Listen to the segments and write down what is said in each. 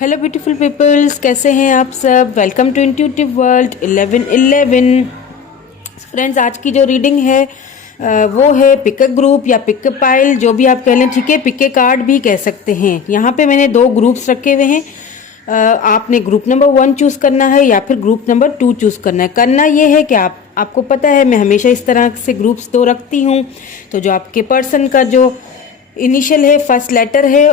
Hello beautiful peoples, कैसे हैं आप सब। Welcome to intuitive world 1111। Friends, आज की जो रीडिंग है वो है पिक अ ग्रुप या पिक अ पाइल, जो भी आप कह लें, ठीक है। पिक ए कार्ड भी कह सकते हैं। यहाँ पे मैंने दो ग्रुप्स रखे हुए हैं। आपने ग्रुप नंबर 1 चूज करना है या फिर ग्रुप नंबर 2 चूज करना है। करना ये है कि आपको पता है मैं हमेशा इस तरह से ग्रुप्स दो रखती हूँ। तो जो आपके पर्सन का जो इनिशियल है, फर्स्ट लेटर है,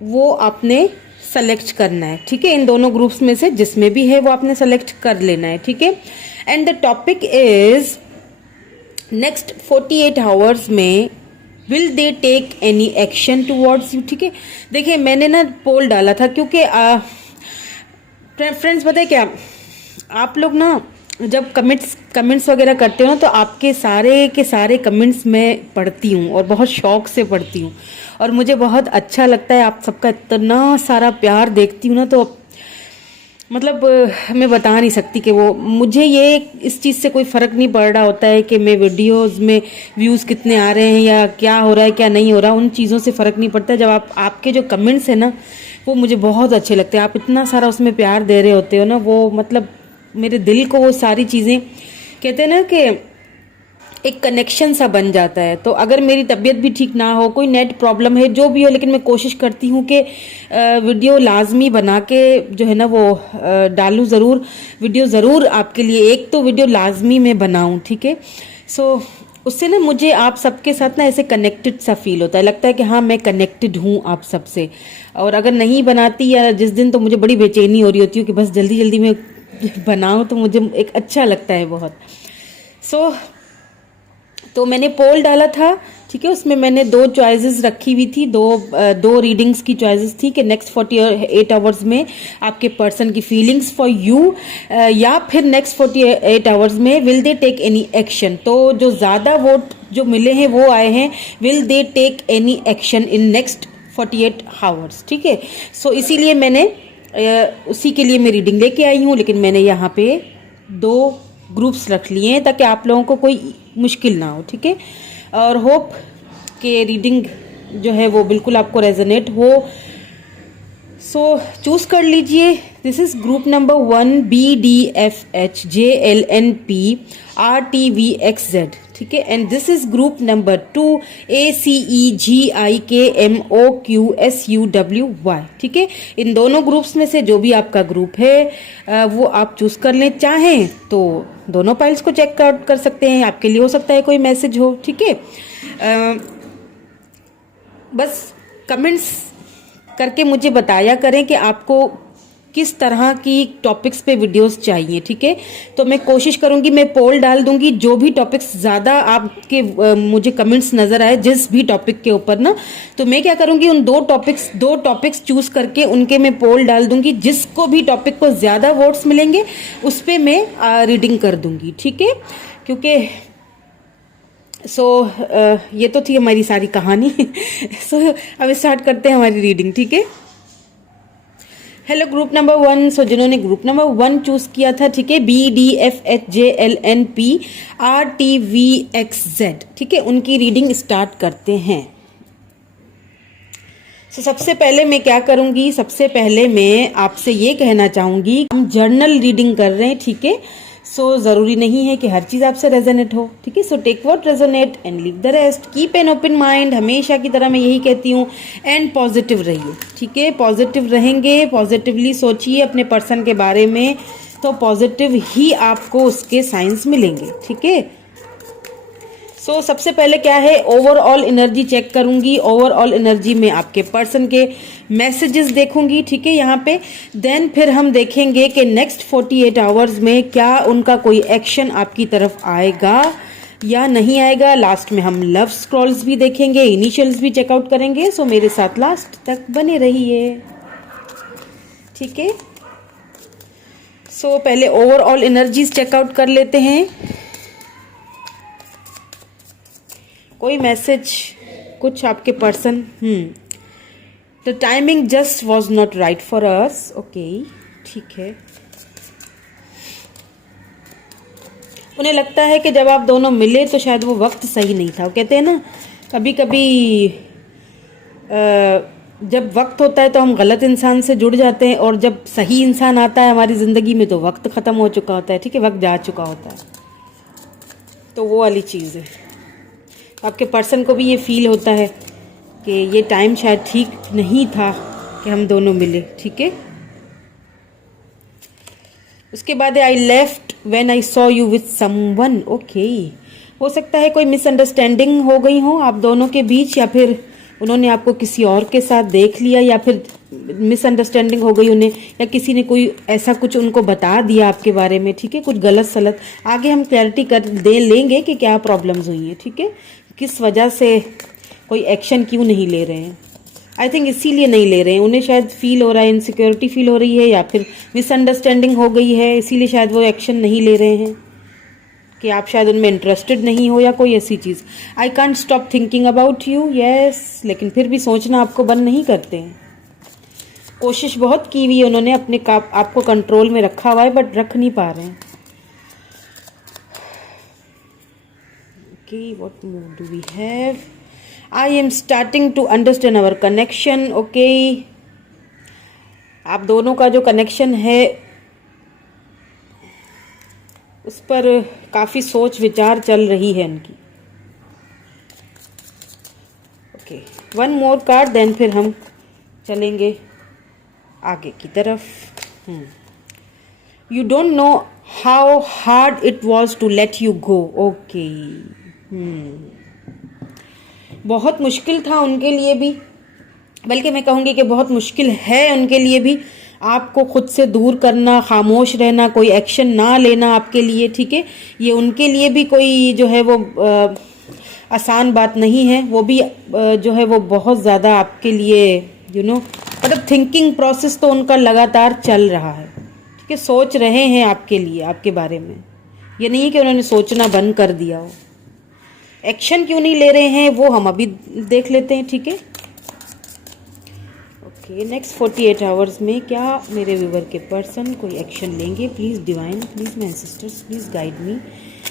वो आपने सेलेक्ट करना है, ठीक है। इन दोनों ग्रुप्स में से जिसमें भी है वो आपने सेलेक्ट कर लेना है, ठीक है। And the topic is next 48 hours में will they take any action towards you, ठीक है। देखिए, मैंने ना पोल डाला था क्योंकि फ्रेंड्स पता है क्या, आप लोग ना जब कमेंट्स वगैरह करते हो ना, तो आपके सारे के सारे कमेंट्स मैं पढ़ती हूँ और बहुत शौक से पढ़ती हूँ और मुझे बहुत अच्छा लगता है। आप सबका इतना सारा प्यार देखती हूँ ना, तो मतलब मैं बता नहीं सकती कि वो मुझे ये इस चीज़ से कोई फ़र्क नहीं पड़ रहा होता है कि मैं वीडियोस में व्यूज़ कितने आ रहे हैं या क्या हो रहा है क्या नहीं हो रहा, उन चीज़ों से फ़र्क नहीं पड़ता। जब आपके जो कमेंट्स हैं ना, वो मुझे बहुत अच्छे लगते हैं। आप इतना सारा उसमें प्यार दे रहे होते हो ना, वो मतलब मेरे दिल को वो सारी चीज़ें, कहते हैं ना कि एक कनेक्शन सा बन जाता है। तो अगर मेरी तबीयत भी ठीक ना हो, कोई नेट प्रॉब्लम है, जो भी हो, लेकिन मैं कोशिश करती हूँ कि वीडियो लाजमी बना के जो है ना वो डालूँ ज़रूर, वीडियो ज़रूर आपके लिए एक तो वीडियो लाजमी मैं बनाऊँ, ठीक है। सो उससे ना मुझे आप सबके साथ ना ऐसे कनेक्टेड सा फील होता है, लगता है कि हाँ मैं कनेक्टेड हूँ आप सबसे। और अगर नहीं बनाती या जिस दिन, तो मुझे बड़ी बेचैनी हो रही होती है कि बस जल्दी जल्दी मैं बनाऊँ, तो मुझे एक अच्छा लगता है बहुत। तो मैंने पोल डाला था, ठीक है। उसमें मैंने दो चॉइसेस रखी हुई थी, दो रीडिंग्स की चॉइसेस थी कि नेक्स्ट 48 आवर्स में आपके पर्सन की फीलिंग्स फॉर यू, या फिर नेक्स्ट 48 आवर्स में will they take any action. तो जो ज़्यादा वोट जो मिले हैं वो आए हैं will they take any action in next 48 hours, ठीक है। सो इसीलिए मैंने उसी के लिए मैं रीडिंग लेके आई हूँ, लेकिन मैंने यहाँ पे दो ग्रुप्स रख लिए हैं ताकि आप लोगों को कोई मुश्किल ना हो, ठीक है। और होप कि रीडिंग जो है वो बिल्कुल आपको रेजोनेट हो। सो चूज कर लीजिए। This is group number 1 BDFHJLNP RTVXZ, ठीक है। And this is group number 2 ACEGIKMOQSUWY, ठीक है। इन दोनों ग्रुप्स में से जो भी आपका ग्रुप है वो आप चूज कर लें। चाहें तो दोनों फाइल्स को चेक आउट कर सकते हैं, आपके लिए हो सकता है कोई मैसेज हो, ठीक है। बस कमेंट्स करके मुझे बताया करें कि आपको किस तरह की टॉपिक्स पे वीडियोस चाहिए, ठीक है। तो मैं कोशिश करूंगी, मैं पोल डाल दूंगी, जो भी टॉपिक्स ज़्यादा आपके मुझे कमेंट्स नज़र आए जिस भी टॉपिक के ऊपर ना, तो मैं क्या करूंगी, उन दो टॉपिक्स चूज करके उनके मैं पोल डाल दूंगी। जिसको भी टॉपिक को ज़्यादा वोट्स मिलेंगे उस पर मैं रीडिंग कर दूंगी, ठीक है। क्योंकि ये तो थी हमारी सारी कहानी। अब स्टार्ट करते हैं हमारी रीडिंग, ठीक है। Hello group number 1। जिन्होंने ग्रुप नंबर 1 चूज किया था, ठीक है, BDFHJLNP RTVXZ, ठीक है, उनकी रीडिंग स्टार्ट करते हैं। सबसे पहले मैं क्या करूंगी, सबसे पहले मैं आपसे ये कहना चाहूंगी, हम जर्नल रीडिंग कर रहे हैं, ठीक है। ज़रूरी नहीं है कि हर चीज़ आपसे रेजोनेट हो, ठीक है। Take what resonate and leave the rest. Keep an open mind, हमेशा की तरह मैं यही कहती हूँ। एंड पॉजिटिव रहिए, ठीक है। पॉजिटिव रहेंगे, पॉजिटिवली सोचिए अपने पर्सन के बारे में, तो पॉजिटिव ही आपको उसके साइंस मिलेंगे, ठीक है। सबसे पहले क्या है, ओवरऑल एनर्जी चेक करूंगी। ओवरऑल एनर्जी में आपके पर्सन के मैसेजेस देखूंगी, ठीक है, यहाँ पे। देन फिर हम देखेंगे कि नेक्स्ट 48 आवर्स में क्या उनका कोई एक्शन आपकी तरफ आएगा या नहीं आएगा। लास्ट में हम लव स्क्रॉल्स भी देखेंगे, इनिशियल्स भी चेकआउट करेंगे। मेरे साथ लास्ट तक बने रहिए, ठीक है। पहले ओवरऑल एनर्जीज चेकआउट कर लेते हैं। कोई मैसेज, कुछ आपके person, the timing just was not right for us, okay, ठीक है। उन्हें लगता है कि जब आप दोनों मिले तो शायद वो वक्त सही नहीं था। वो कहते हैं ना, कभी कभी जब वक्त होता है तो हम गलत इंसान से जुड़ जाते हैं, और जब सही इंसान आता है हमारी ज़िंदगी में तो वक्त ख़त्म हो चुका होता है, ठीक है, वक्त जा चुका होता है। तो वो वाली चीज़ है। आपके पर्सन को भी ये फील होता है कि ये टाइम शायद ठीक नहीं था कि हम दोनों मिले, ठीक है। उसके बाद I left when I saw you with someone. Okay, हो सकता है कोई मिसअंडरस्टैंडिंग हो गई हो आप दोनों के बीच, या फिर उन्होंने आपको किसी और के साथ देख लिया, या फिर मिसअंडरस्टैंडिंग हो गई उन्हें, या किसी ने कोई ऐसा कुछ उनको बता दिया आपके बारे में, ठीक है, कुछ गलत सलत। आगे हम क्लैरिटी कर दे लेंगे कि क्या प्रॉब्लम्स हुई हैं, ठीक है, किस वजह से कोई एक्शन क्यों नहीं ले रहे हैं। आई थिंक इसीलिए नहीं ले रहे हैं, उन्हें शायद फील हो रहा है, इनसिक्योरिटी फील हो रही है, या फिर मिसअंडरस्टैंडिंग हो गई है, इसीलिए शायद वो एक्शन नहीं ले रहे हैं कि आप शायद उनमें इंटरेस्टेड नहीं हो या कोई ऐसी चीज़। I can't stop thinking about you, yes, लेकिन फिर भी सोचना आपको बंद नहीं करते हैं। कोशिश बहुत की हुई है उन्होंने, अपने आपको कंट्रोल में रखा हुआ है, बट रख नहीं पा रहे हैं। Okay, what more do we have? I am starting to understand our connection. Okay, आप दोनों का जो कनेक्शन है उस पर काफ़ी सोच विचार चल रही है इनकी। Okay, one more card, then फिर हम चलेंगे आगे की तरफ। You don't know how hard it was to let you go. Okay, बहुत मुश्किल था उनके लिए भी, बल्कि मैं कहूँगी कि बहुत मुश्किल है उनके लिए भी, आपको खुद से दूर करना, खामोश रहना, कोई एक्शन ना लेना आपके लिए, ठीक है। ये उनके लिए भी कोई जो है वो आसान बात नहीं है। वो भी जो है वो बहुत ज़्यादा आपके लिए मतलब थिंकिंग प्रोसेस तो उनका लगातार चल रहा है, ठीक है। सोच रहे हैं आपके लिए, आपके बारे में। ये नहीं है कि उन्होंने सोचना बंद कर दिया हो। एक्शन क्यों नहीं ले रहे हैं वो हम अभी देख लेते हैं, ठीक है। ओके, नेक्स्ट 48 आवर्स में क्या मेरे व्यूवर के पर्सन कोई एक्शन लेंगे? Please divine, please my sister's, please guide me.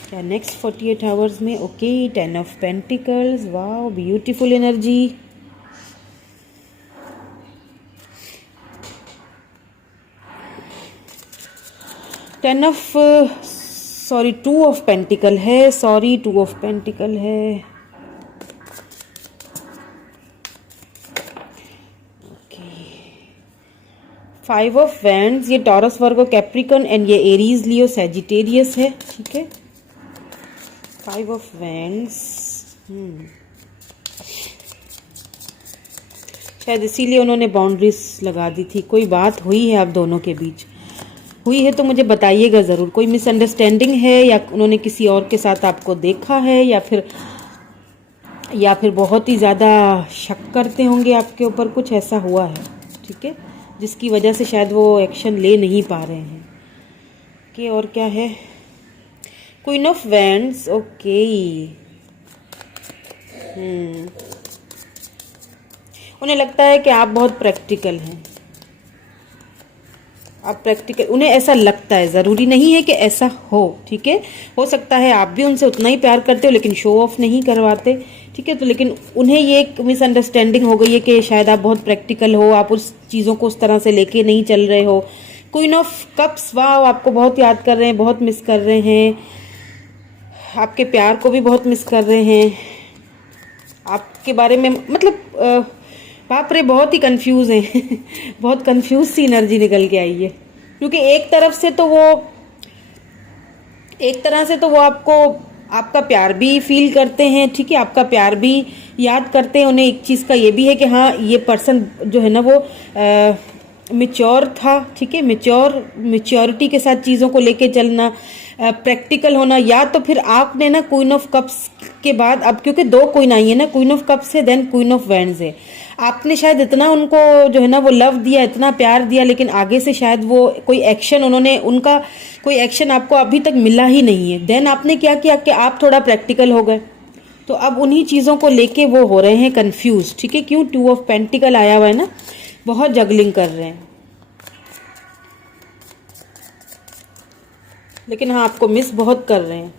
क्या नेक्स्ट 48 आवर्स में? Okay, 10 of pentacles, wow, beautiful energy. Ten of sorry 2 of pentacle है, सॉरी 2 ऑफ पेंटिकल है। ओके, 5 ऑफ वैंड्स, ये टॉरस, वर्गो, कैप्रिकॉर्न एंड ये Aries, लियो, Sagittarius है, ठीक है। 5 of wands, शायद इसीलिए उन्होंने बाउंड्रीज लगा दी थी। कोई बात हुई है आप दोनों के बीच, हुई है तो मुझे बताइएगा ज़रूर। कोई मिसअंडरस्टैंडिंग है, या उन्होंने किसी और के साथ आपको देखा है, या फिर बहुत ही ज़्यादा शक करते होंगे आपके ऊपर, कुछ ऐसा हुआ है, ठीक है, जिसकी वजह से शायद वो एक्शन ले नहीं पा रहे हैं। ओके, और क्या है? Queen of wands. ओके, उन्हें लगता है कि आप बहुत प्रैक्टिकल हैं, आप प्रैक्टिकल, उन्हें ऐसा लगता है, ज़रूरी नहीं है कि ऐसा हो, ठीक है। हो सकता है आप भी उनसे उतना ही प्यार करते हो लेकिन शो ऑफ नहीं करवाते, ठीक है। तो लेकिन उन्हें ये एक मिसअंडरस्टैंडिंग हो गई है कि शायद आप बहुत प्रैक्टिकल हो, आप उस चीज़ों को उस तरह से लेके नहीं चल रहे हो। क्वीन ऑफ कप्स, वाह, आपको बहुत याद कर रहे हैं, बहुत मिस कर रहे हैं, आपके प्यार को भी बहुत मिस कर रहे हैं, आपके बारे में, मतलब बाप रे, बहुत ही कंफ्यूज हैं बहुत कंफ्यूज सी एनर्जी निकल के आई है, क्योंकि एक तरह से तो वो आपको, आपका प्यार भी फील करते हैं, ठीक है, आपका प्यार भी याद करते हैं। उन्हें एक चीज़ का ये भी है कि हाँ, ये पर्सन जो है ना वो मैच्योर था, ठीक है, मैच्योरिटी के साथ चीज़ों को लेके चलना, प्रैक्टिकल होना। या तो फिर आपने ना क्वीन ऑफ कप्स के बाद, अब क्योंकि 2 क्वीन आई है ना, क्वीन ऑफ कप्स है, देन क्वीन ऑफ वैंड्स है, आपने शायद इतना उनको जो है ना वो लव दिया, इतना प्यार दिया, लेकिन आगे से शायद वो कोई एक्शन, उनका कोई एक्शन आपको अभी तक मिला ही नहीं है। देन आपने क्या किया कि आप थोड़ा प्रैक्टिकल हो गए, तो अब उन्हीं चीज़ों को लेके वो हो रहे हैं कंफ्यूज, ठीक है। क्यों? 2 ऑफ पेंटिकल आया हुआ है ना, बहुत जगलिंग कर रहे हैं, लेकिन हाँ, आपको मिस बहुत कर रहे हैं,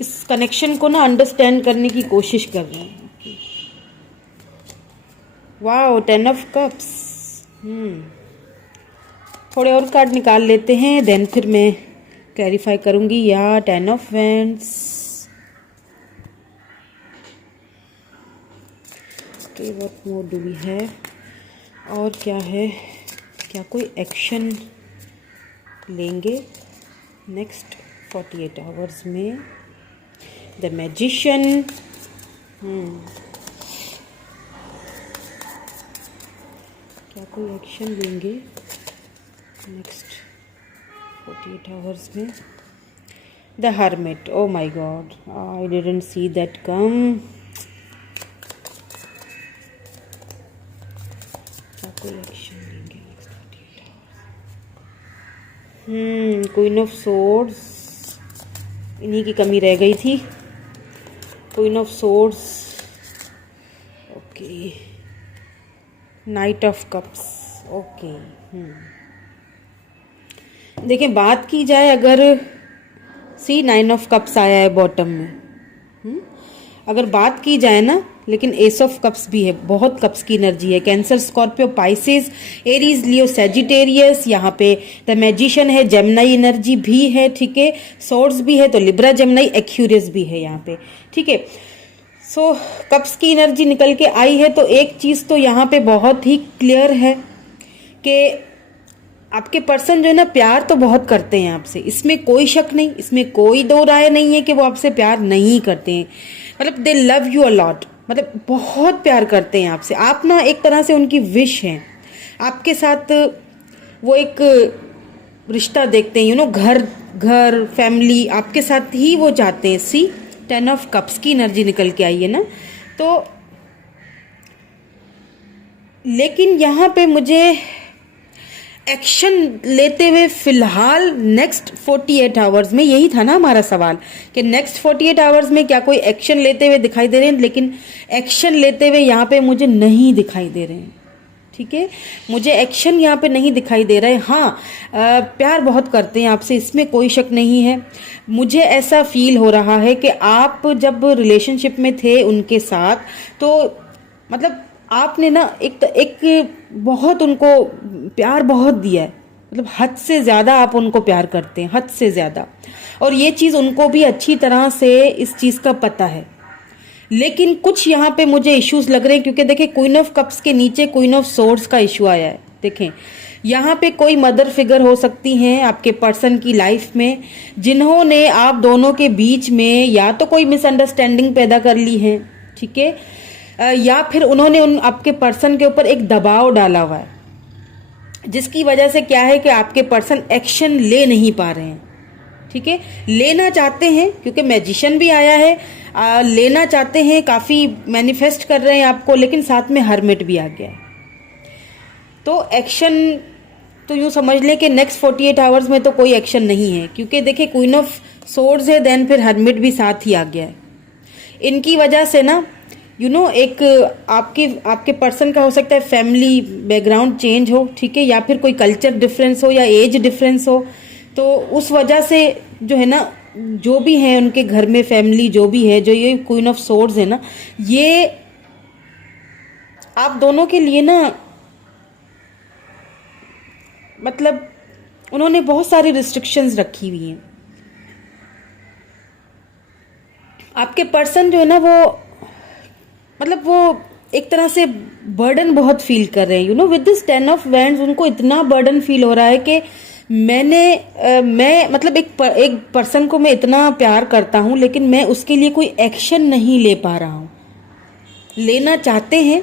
इस कनेक्शन को ना अंडरस्टैंड करने की कोशिश कर रहे हैं। Wow, 10 of cups. थोड़े और कार्ड निकाल लेते हैं, देन फिर मैं क्लैरिफाई करूँगी। या 10 of wands. Okay, what more do we have? और क्या है? क्या कोई एक्शन लेंगे नेक्स्ट 48 आवर्स में? The magician. क्या कोई एक्शन लेंगे नेक्स्ट 48 आवर्स में? The hermit. Oh my god, I didn't see that come. क्या कोई एक्शन लेंगे next 48 hours? Queen of swords, इन्हीं की कमी रह गई थी। Queen of swords, okay. Knight of cups, okay. देखिए, बात की जाए अगर, सी 9 ऑफ कप्स आया है बॉटम में। अगर बात की जाए ना, लेकिन एस ऑफ कप्स भी है, बहुत कप्स की एनर्जी है। कैंसर, स्कॉर्पियो, पाइसेस, एरीज, लियो, सेजिटेरियस। यहाँ पे द मैजिशियन है, जेमिनी एनर्जी भी है, ठीक है। सोर्ड्स भी है तो लिब्रा, जेमिनी, एक्यूरियस भी है यहाँ पे, ठीक है। सो कप्स की एनर्जी निकल के आई है, तो एक चीज तो यहाँ पे बहुत ही क्लियर है कि आपके पर्सन जो है ना, प्यार तो बहुत करते हैं आपसे, इसमें कोई शक नहीं, इसमें कोई दो राय नहीं है कि वो आपसे प्यार नहीं करते हैं। मतलब दे लव यू अ लॉट, मतलब बहुत प्यार करते हैं आपसे। आप ना एक तरह से उनकी विश हैं, आपके साथ वो एक रिश्ता देखते हैं, घर फैमिली, आपके साथ ही वो चाहते हैं। सी 10 ऑफ कप्स की एनर्जी निकल के आई है ना, तो लेकिन यहाँ पे मुझे एक्शन लेते हुए फिलहाल नेक्स्ट 48 आवर्स में, यही था ना हमारा सवाल कि नेक्स्ट 48 आवर्स में क्या कोई एक्शन लेते हुए दिखाई दे रहे हैं, लेकिन एक्शन लेते हुए यहाँ पे मुझे नहीं दिखाई दे रहे हैं, ठीक है। मुझे एक्शन यहाँ पे नहीं दिखाई दे रहा है। हाँ, प्यार बहुत करते हैं आपसे, इसमें कोई शक नहीं है। मुझे ऐसा फील हो रहा है कि आप जब रिलेशनशिप में थे उनके साथ, तो मतलब आपने ना एक बहुत उनको प्यार बहुत दिया है, मतलब हद से ज़्यादा आप उनको प्यार करते हैं, हद से ज़्यादा। और ये चीज़ उनको भी अच्छी तरह से इस चीज़ का पता है। लेकिन कुछ यहाँ पे मुझे इश्यूज लग रहे हैं, क्योंकि देखिए क्वीन ऑफ कप्स के नीचे क्वीन ऑफ सोर्ड्स का इशू आया है। देखें, यहाँ पे कोई मदर फिगर हो सकती हैं आपके पर्सन की लाइफ में, जिन्होंने आप दोनों के बीच में या तो कोई मिसअंडरस्टैंडिंग पैदा कर ली है, ठीक है, या फिर उन्होंने आपके पर्सन के ऊपर एक दबाव डाला हुआ है, जिसकी वजह से क्या है कि आपके पर्सन एक्शन ले नहीं पा रहे हैं, ठीक है। लेना चाहते हैं क्योंकि मैजिशियन भी आया है, लेना चाहते हैं, काफ़ी मैनिफेस्ट कर रहे हैं आपको, लेकिन साथ में हर्मिट भी आ गया है। तो एक्शन तो यूँ समझ लें कि नेक्स्ट 48 आवर्स में तो कोई एक्शन नहीं है, क्योंकि देखिए क्वीन ऑफ सोर्ड्स है, देन फिर हर्मिट भी साथ ही आ गया है। इनकी वजह से ना एक आपके पर्सन का हो सकता है फैमिली बैकग्राउंड चेंज हो, ठीक है, या फिर कोई कल्चर डिफरेंस हो या एज डिफरेंस हो, तो उस वजह से जो है ना, जो भी है उनके घर में फैमिली जो भी है, जो ये क्वीन ऑफ सोर्ड्स है ना, ये आप दोनों के लिए ना, मतलब उन्होंने बहुत सारी रिस्ट्रिक्शंस रखी हुई हैं। आपके पर्सन जो है ना, वो मतलब वो एक तरह से बर्डन बहुत फील कर रहे हैं, विद दिस 10 ऑफ वैंड्स। उनको इतना बर्डन फील हो रहा है कि मैं मतलब एक पर्सन को मैं इतना प्यार करता हूँ, लेकिन मैं उसके लिए कोई एक्शन नहीं ले पा रहा हूँ। लेना चाहते हैं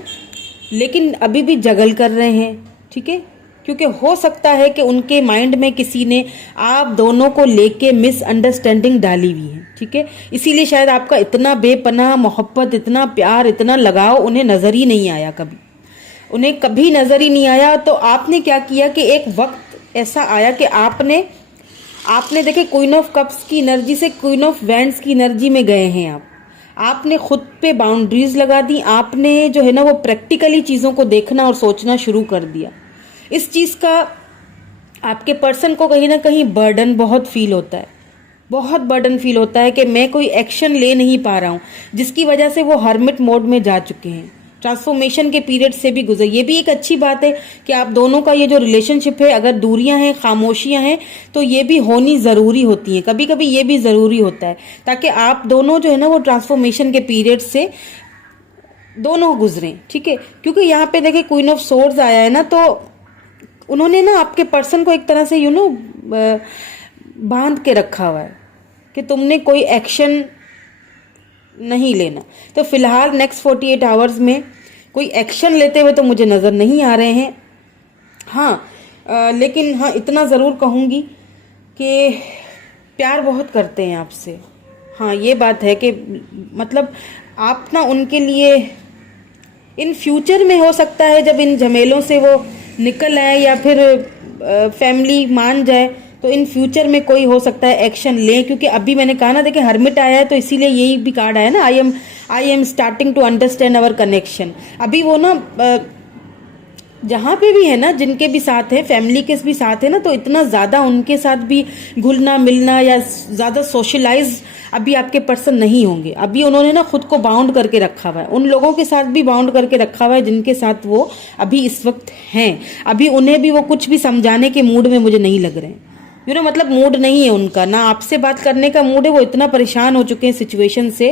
लेकिन अभी भी जगल कर रहे हैं, ठीक है, क्योंकि हो सकता है कि उनके माइंड में किसी ने आप दोनों को लेके मिसअंडरस्टैंडिंग डाली हुई है, ठीक है। इसीलिए शायद आपका इतना बेपनाह मोहब्बत, इतना प्यार, इतना लगाव उन्हें नजर ही नहीं आया, उन्हें कभी नजर ही नहीं आया। तो आपने क्या किया कि एक वक्त ऐसा आया कि आपने देखे क्वीन ऑफ कप्स की एनर्जी से क्वीन ऑफ वैंड्स की एनर्जी में गए हैं। आपने खुद पे बाउंड्रीज लगा दी, आपने जो है ना वो प्रैक्टिकली चीज़ों को देखना और सोचना शुरू कर दिया। इस चीज़ का आपके पर्सन को कहीं ना कहीं बर्डन बहुत फील होता है, बहुत बर्डन फील होता है कि मैं कोई एक्शन ले नहीं पा रहा हूँ, जिसकी वजह से वो हर्मिट मोड में जा चुके हैं, ट्रांसफॉर्मेशन के पीरियड से भी गुजर। ये भी एक अच्छी बात है कि आप दोनों का ये जो रिलेशनशिप है, अगर दूरियां हैं, खामोशियां हैं, तो ये भी होनी ज़रूरी होती हैं, कभी कभी ये भी ज़रूरी होता है, ताकि आप दोनों जो है ना वो ट्रांसफॉर्मेशन के पीरियड से दोनों गुजरें। ठीक है, क्योंकि यहाँ पे देखिए क्वीन ऑफ सोर्ड्स आया है ना, तो उन्होंने ना आपके पर्सन को एक तरह से बांध के रखा हुआ है कि तुमने कोई एक्शन नहीं लेना। तो फिलहाल नेक्स्ट 48 आवर्स में कोई एक्शन लेते हुए तो मुझे नज़र नहीं आ रहे हैं। हाँ, लेकिन हाँ इतना ज़रूर कहूँगी कि प्यार बहुत करते हैं आपसे। हाँ ये बात है कि मतलब आप ना उनके लिए इन फ्यूचर में, हो सकता है जब इन झमेलों से वो निकल आए या फिर फैमिली मान जाए, तो इन फ्यूचर में कोई हो सकता है एक्शन ले। क्योंकि अभी मैंने कहा ना, देखिए हर्मिट आया है, तो इसीलिए यही भी कार्ड आया ना, I am starting to understand our connection. अभी वो ना जहाँ पे भी है ना, जिनके भी साथ है, फैमिली के भी साथ है ना, तो इतना ज़्यादा उनके साथ भी घुलना मिलना या ज़्यादा सोशलाइज अभी आपके पर्सन नहीं होंगे। अभी उन्होंने ना खुद को बाउंड करके रखा हुआ है, उन लोगों के साथ भी बाउंड करके रखा हुआ है जिनके साथ वो अभी इस वक्त हैं। अभी उन्हें भी वो कुछ भी समझाने के मूड में मुझे नहीं लग रहे हैं। मतलब मूड नहीं है उनका, ना आपसे बात करने का मूड है। वो इतना परेशान हो चुके हैं सिचुएशन से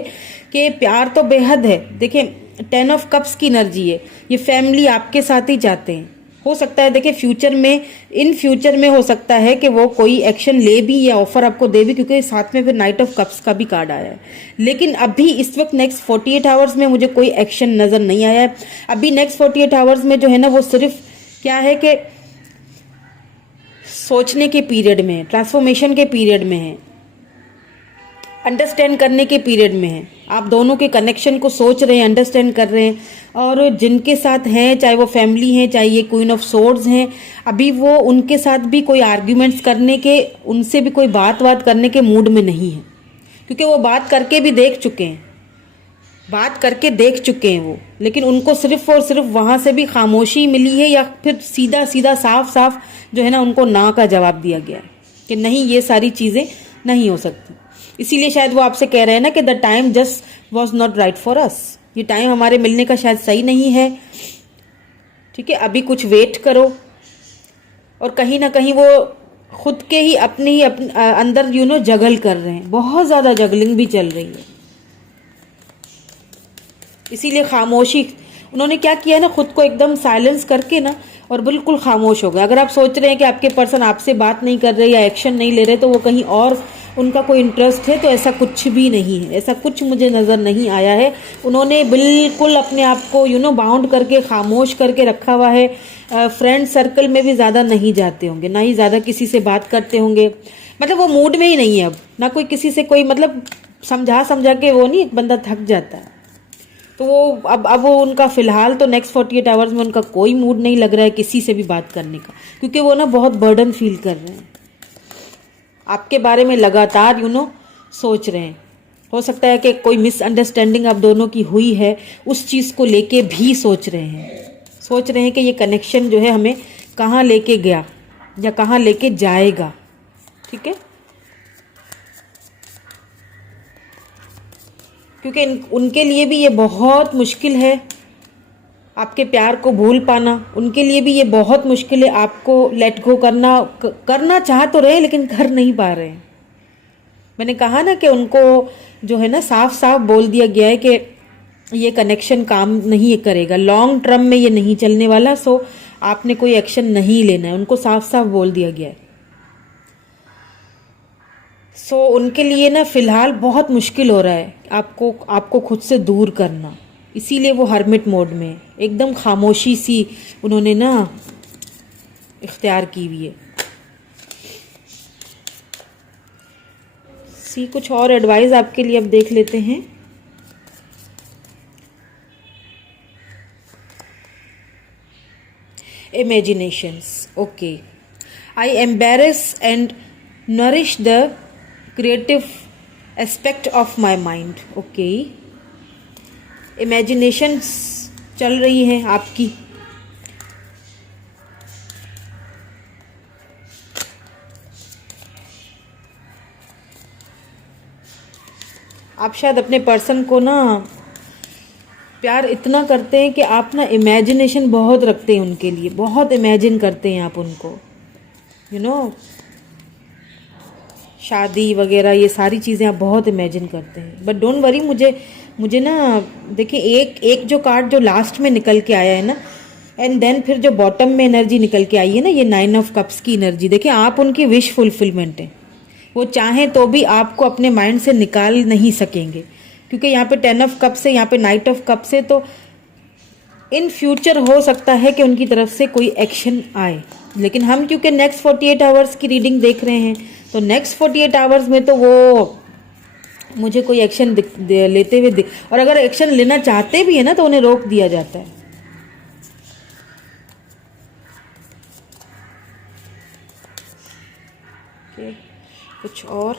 कि प्यार तो बेहद है। देखिए 10 ऑफ कप्स की एनर्जी है, ये फैमिली आपके साथ ही चाहते हैं। हो सकता है देखिए फ्यूचर में, इन फ्यूचर में हो सकता है कि वो कोई एक्शन ले भी या ऑफर आपको दे भी, क्योंकि साथ में फिर नाइट ऑफ कप्स का भी कार्ड आया है। लेकिन अभी इस वक्त नेक्स्ट 48 आवर्स में मुझे कोई एक्शन नज़र नहीं आया है। अभी नेक्स्ट 48 आवर्स में जो है ना वो सिर्फ क्या है कि सोचने के पीरियड में है, ट्रांसफॉर्मेशन के पीरियड में है, अंडरस्टैंड करने के पीरियड में है। आप दोनों के कनेक्शन को सोच रहे हैं, अंडरस्टैंड कर रहे हैं। और जिनके साथ हैं, चाहे वो फैमिली हैं, चाहे ये क्वीन ऑफ सोर्ड्स हैं, अभी वो उनके साथ भी कोई आर्ग्यूमेंट्स करने के, उनसे भी कोई बात करने के मूड में नहीं है, क्योंकि वो बात करके भी देख चुके हैं, बात करके देख चुके हैं वो। लेकिन उनको सिर्फ और सिर्फ वहाँ से भी खामोशी मिली है, या फिर सीधा सीधा साफ साफ जो है ना उनको ना का जवाब दिया गया है कि नहीं, ये सारी चीज़ें नहीं हो सकती। इसीलिए शायद वो आपसे कह रहे हैं ना कि the time just was not right for us, ये टाइम हमारे मिलने का शायद सही नहीं है। ठीक है, अभी कुछ वेट करो। और कहीं ना कहीं वो खुद के ही अपने अंदर जगल कर रहे हैं, बहुत ज़्यादा जगलिंग भी चल रही है। इसीलिए खामोशी, उन्होंने क्या किया है ना, खुद को एकदम साइलेंस करके ना और बिल्कुल खामोश हो गए। अगर आप सोच रहे हैं कि आपके पर्सन आपसे बात नहीं कर रहे या एक्शन नहीं ले रहे, तो वो कहीं और उनका कोई इंटरेस्ट है, तो ऐसा कुछ भी नहीं है, ऐसा कुछ मुझे नज़र नहीं आया है। उन्होंने बिल्कुल अपने आप को बाउंड करके, खामोश करके रखा हुआ है। फ्रेंड सर्कल में भी ज़्यादा नहीं जाते होंगे, ना ही ज़्यादा किसी से बात करते होंगे। मतलब वो मूड में ही नहीं है अब, ना कोई किसी से कोई मतलब समझा के वो नहीं, बंदा थक जाता है। तो वो अब वो उनका फ़िलहाल तो नेक्स्ट 48 आवर्स में उनका कोई मूड नहीं लग रहा है किसी से भी बात करने का, क्योंकि वो ना बहुत बर्डन फील कर रहे हैं, आपके बारे में लगातार सोच रहे हैं। हो सकता है कि कोई मिसअंडरस्टैंडिंग आप दोनों की हुई है, उस चीज़ को लेके भी सोच रहे हैं कि ये कनेक्शन जो है हमें कहाँ लेके गया या कहाँ लेके जाएगा। ठीक है, क्योंकि उनके लिए भी ये बहुत मुश्किल है आपके प्यार को भूल पाना, उनके लिए भी ये बहुत मुश्किल है आपको लेट गो करना चाह तो रहे लेकिन कर नहीं पा रहे हैं। मैंने कहा ना कि उनको जो है ना साफ साफ बोल दिया गया है कि ये कनेक्शन काम नहीं करेगा, लॉन्ग टर्म में ये नहीं चलने वाला, सो आपने कोई एक्शन नहीं लेना है, उनको साफ साफ बोल दिया गया है। सो उनके लिए ना फिलहाल बहुत मुश्किल हो रहा है आपको खुद से दूर करना, इसीलिए वो हर्मिट मोड में एकदम खामोशी सी उन्होंने ना इख्तियार की हुई है। कुछ और एडवाइस आपके लिए अब देख लेते हैं। Imaginations, okay, I embarrass and nourish the creative aspect of my mind. Okay, imaginations चल रही हैं आपकी, आप शायद अपने पर्सन को ना प्यार इतना करते हैं कि आप ना इमेजिनेशन बहुत रखते हैं उनके लिए, बहुत इमेजिन करते हैं आप उनको, यू नो शादी वगैरह ये सारी चीज़ें आप बहुत इमेजिन करते हैं। बट डोंट वरी, मुझे ना देखिए एक जो कार्ड जो लास्ट में निकल के आया है ना, एंड देन फिर जो बॉटम में एनर्जी निकल के आई है ना, ये 9 ऑफ कप्स की एनर्जी, देखिए आप उनकी विश फुलफिलमेंट है। वो चाहें तो भी आपको अपने माइंड से निकाल नहीं सकेंगे, क्योंकि यहाँ पे 10 ऑफ कप्स है, यहाँ पे नाइट ऑफ कप्स है। तो इन फ्यूचर हो सकता है कि उनकी तरफ से कोई एक्शन आए, लेकिन हम क्योंकि नेक्स्ट 48 आवर्स की रीडिंग देख रहे हैं, तो नेक्स्ट 48 आवर्स में तो वो मुझे कोई एक्शन लेते हुए और अगर एक्शन लेना चाहते भी है ना तो उन्हें रोक दिया जाता है। कुछ और,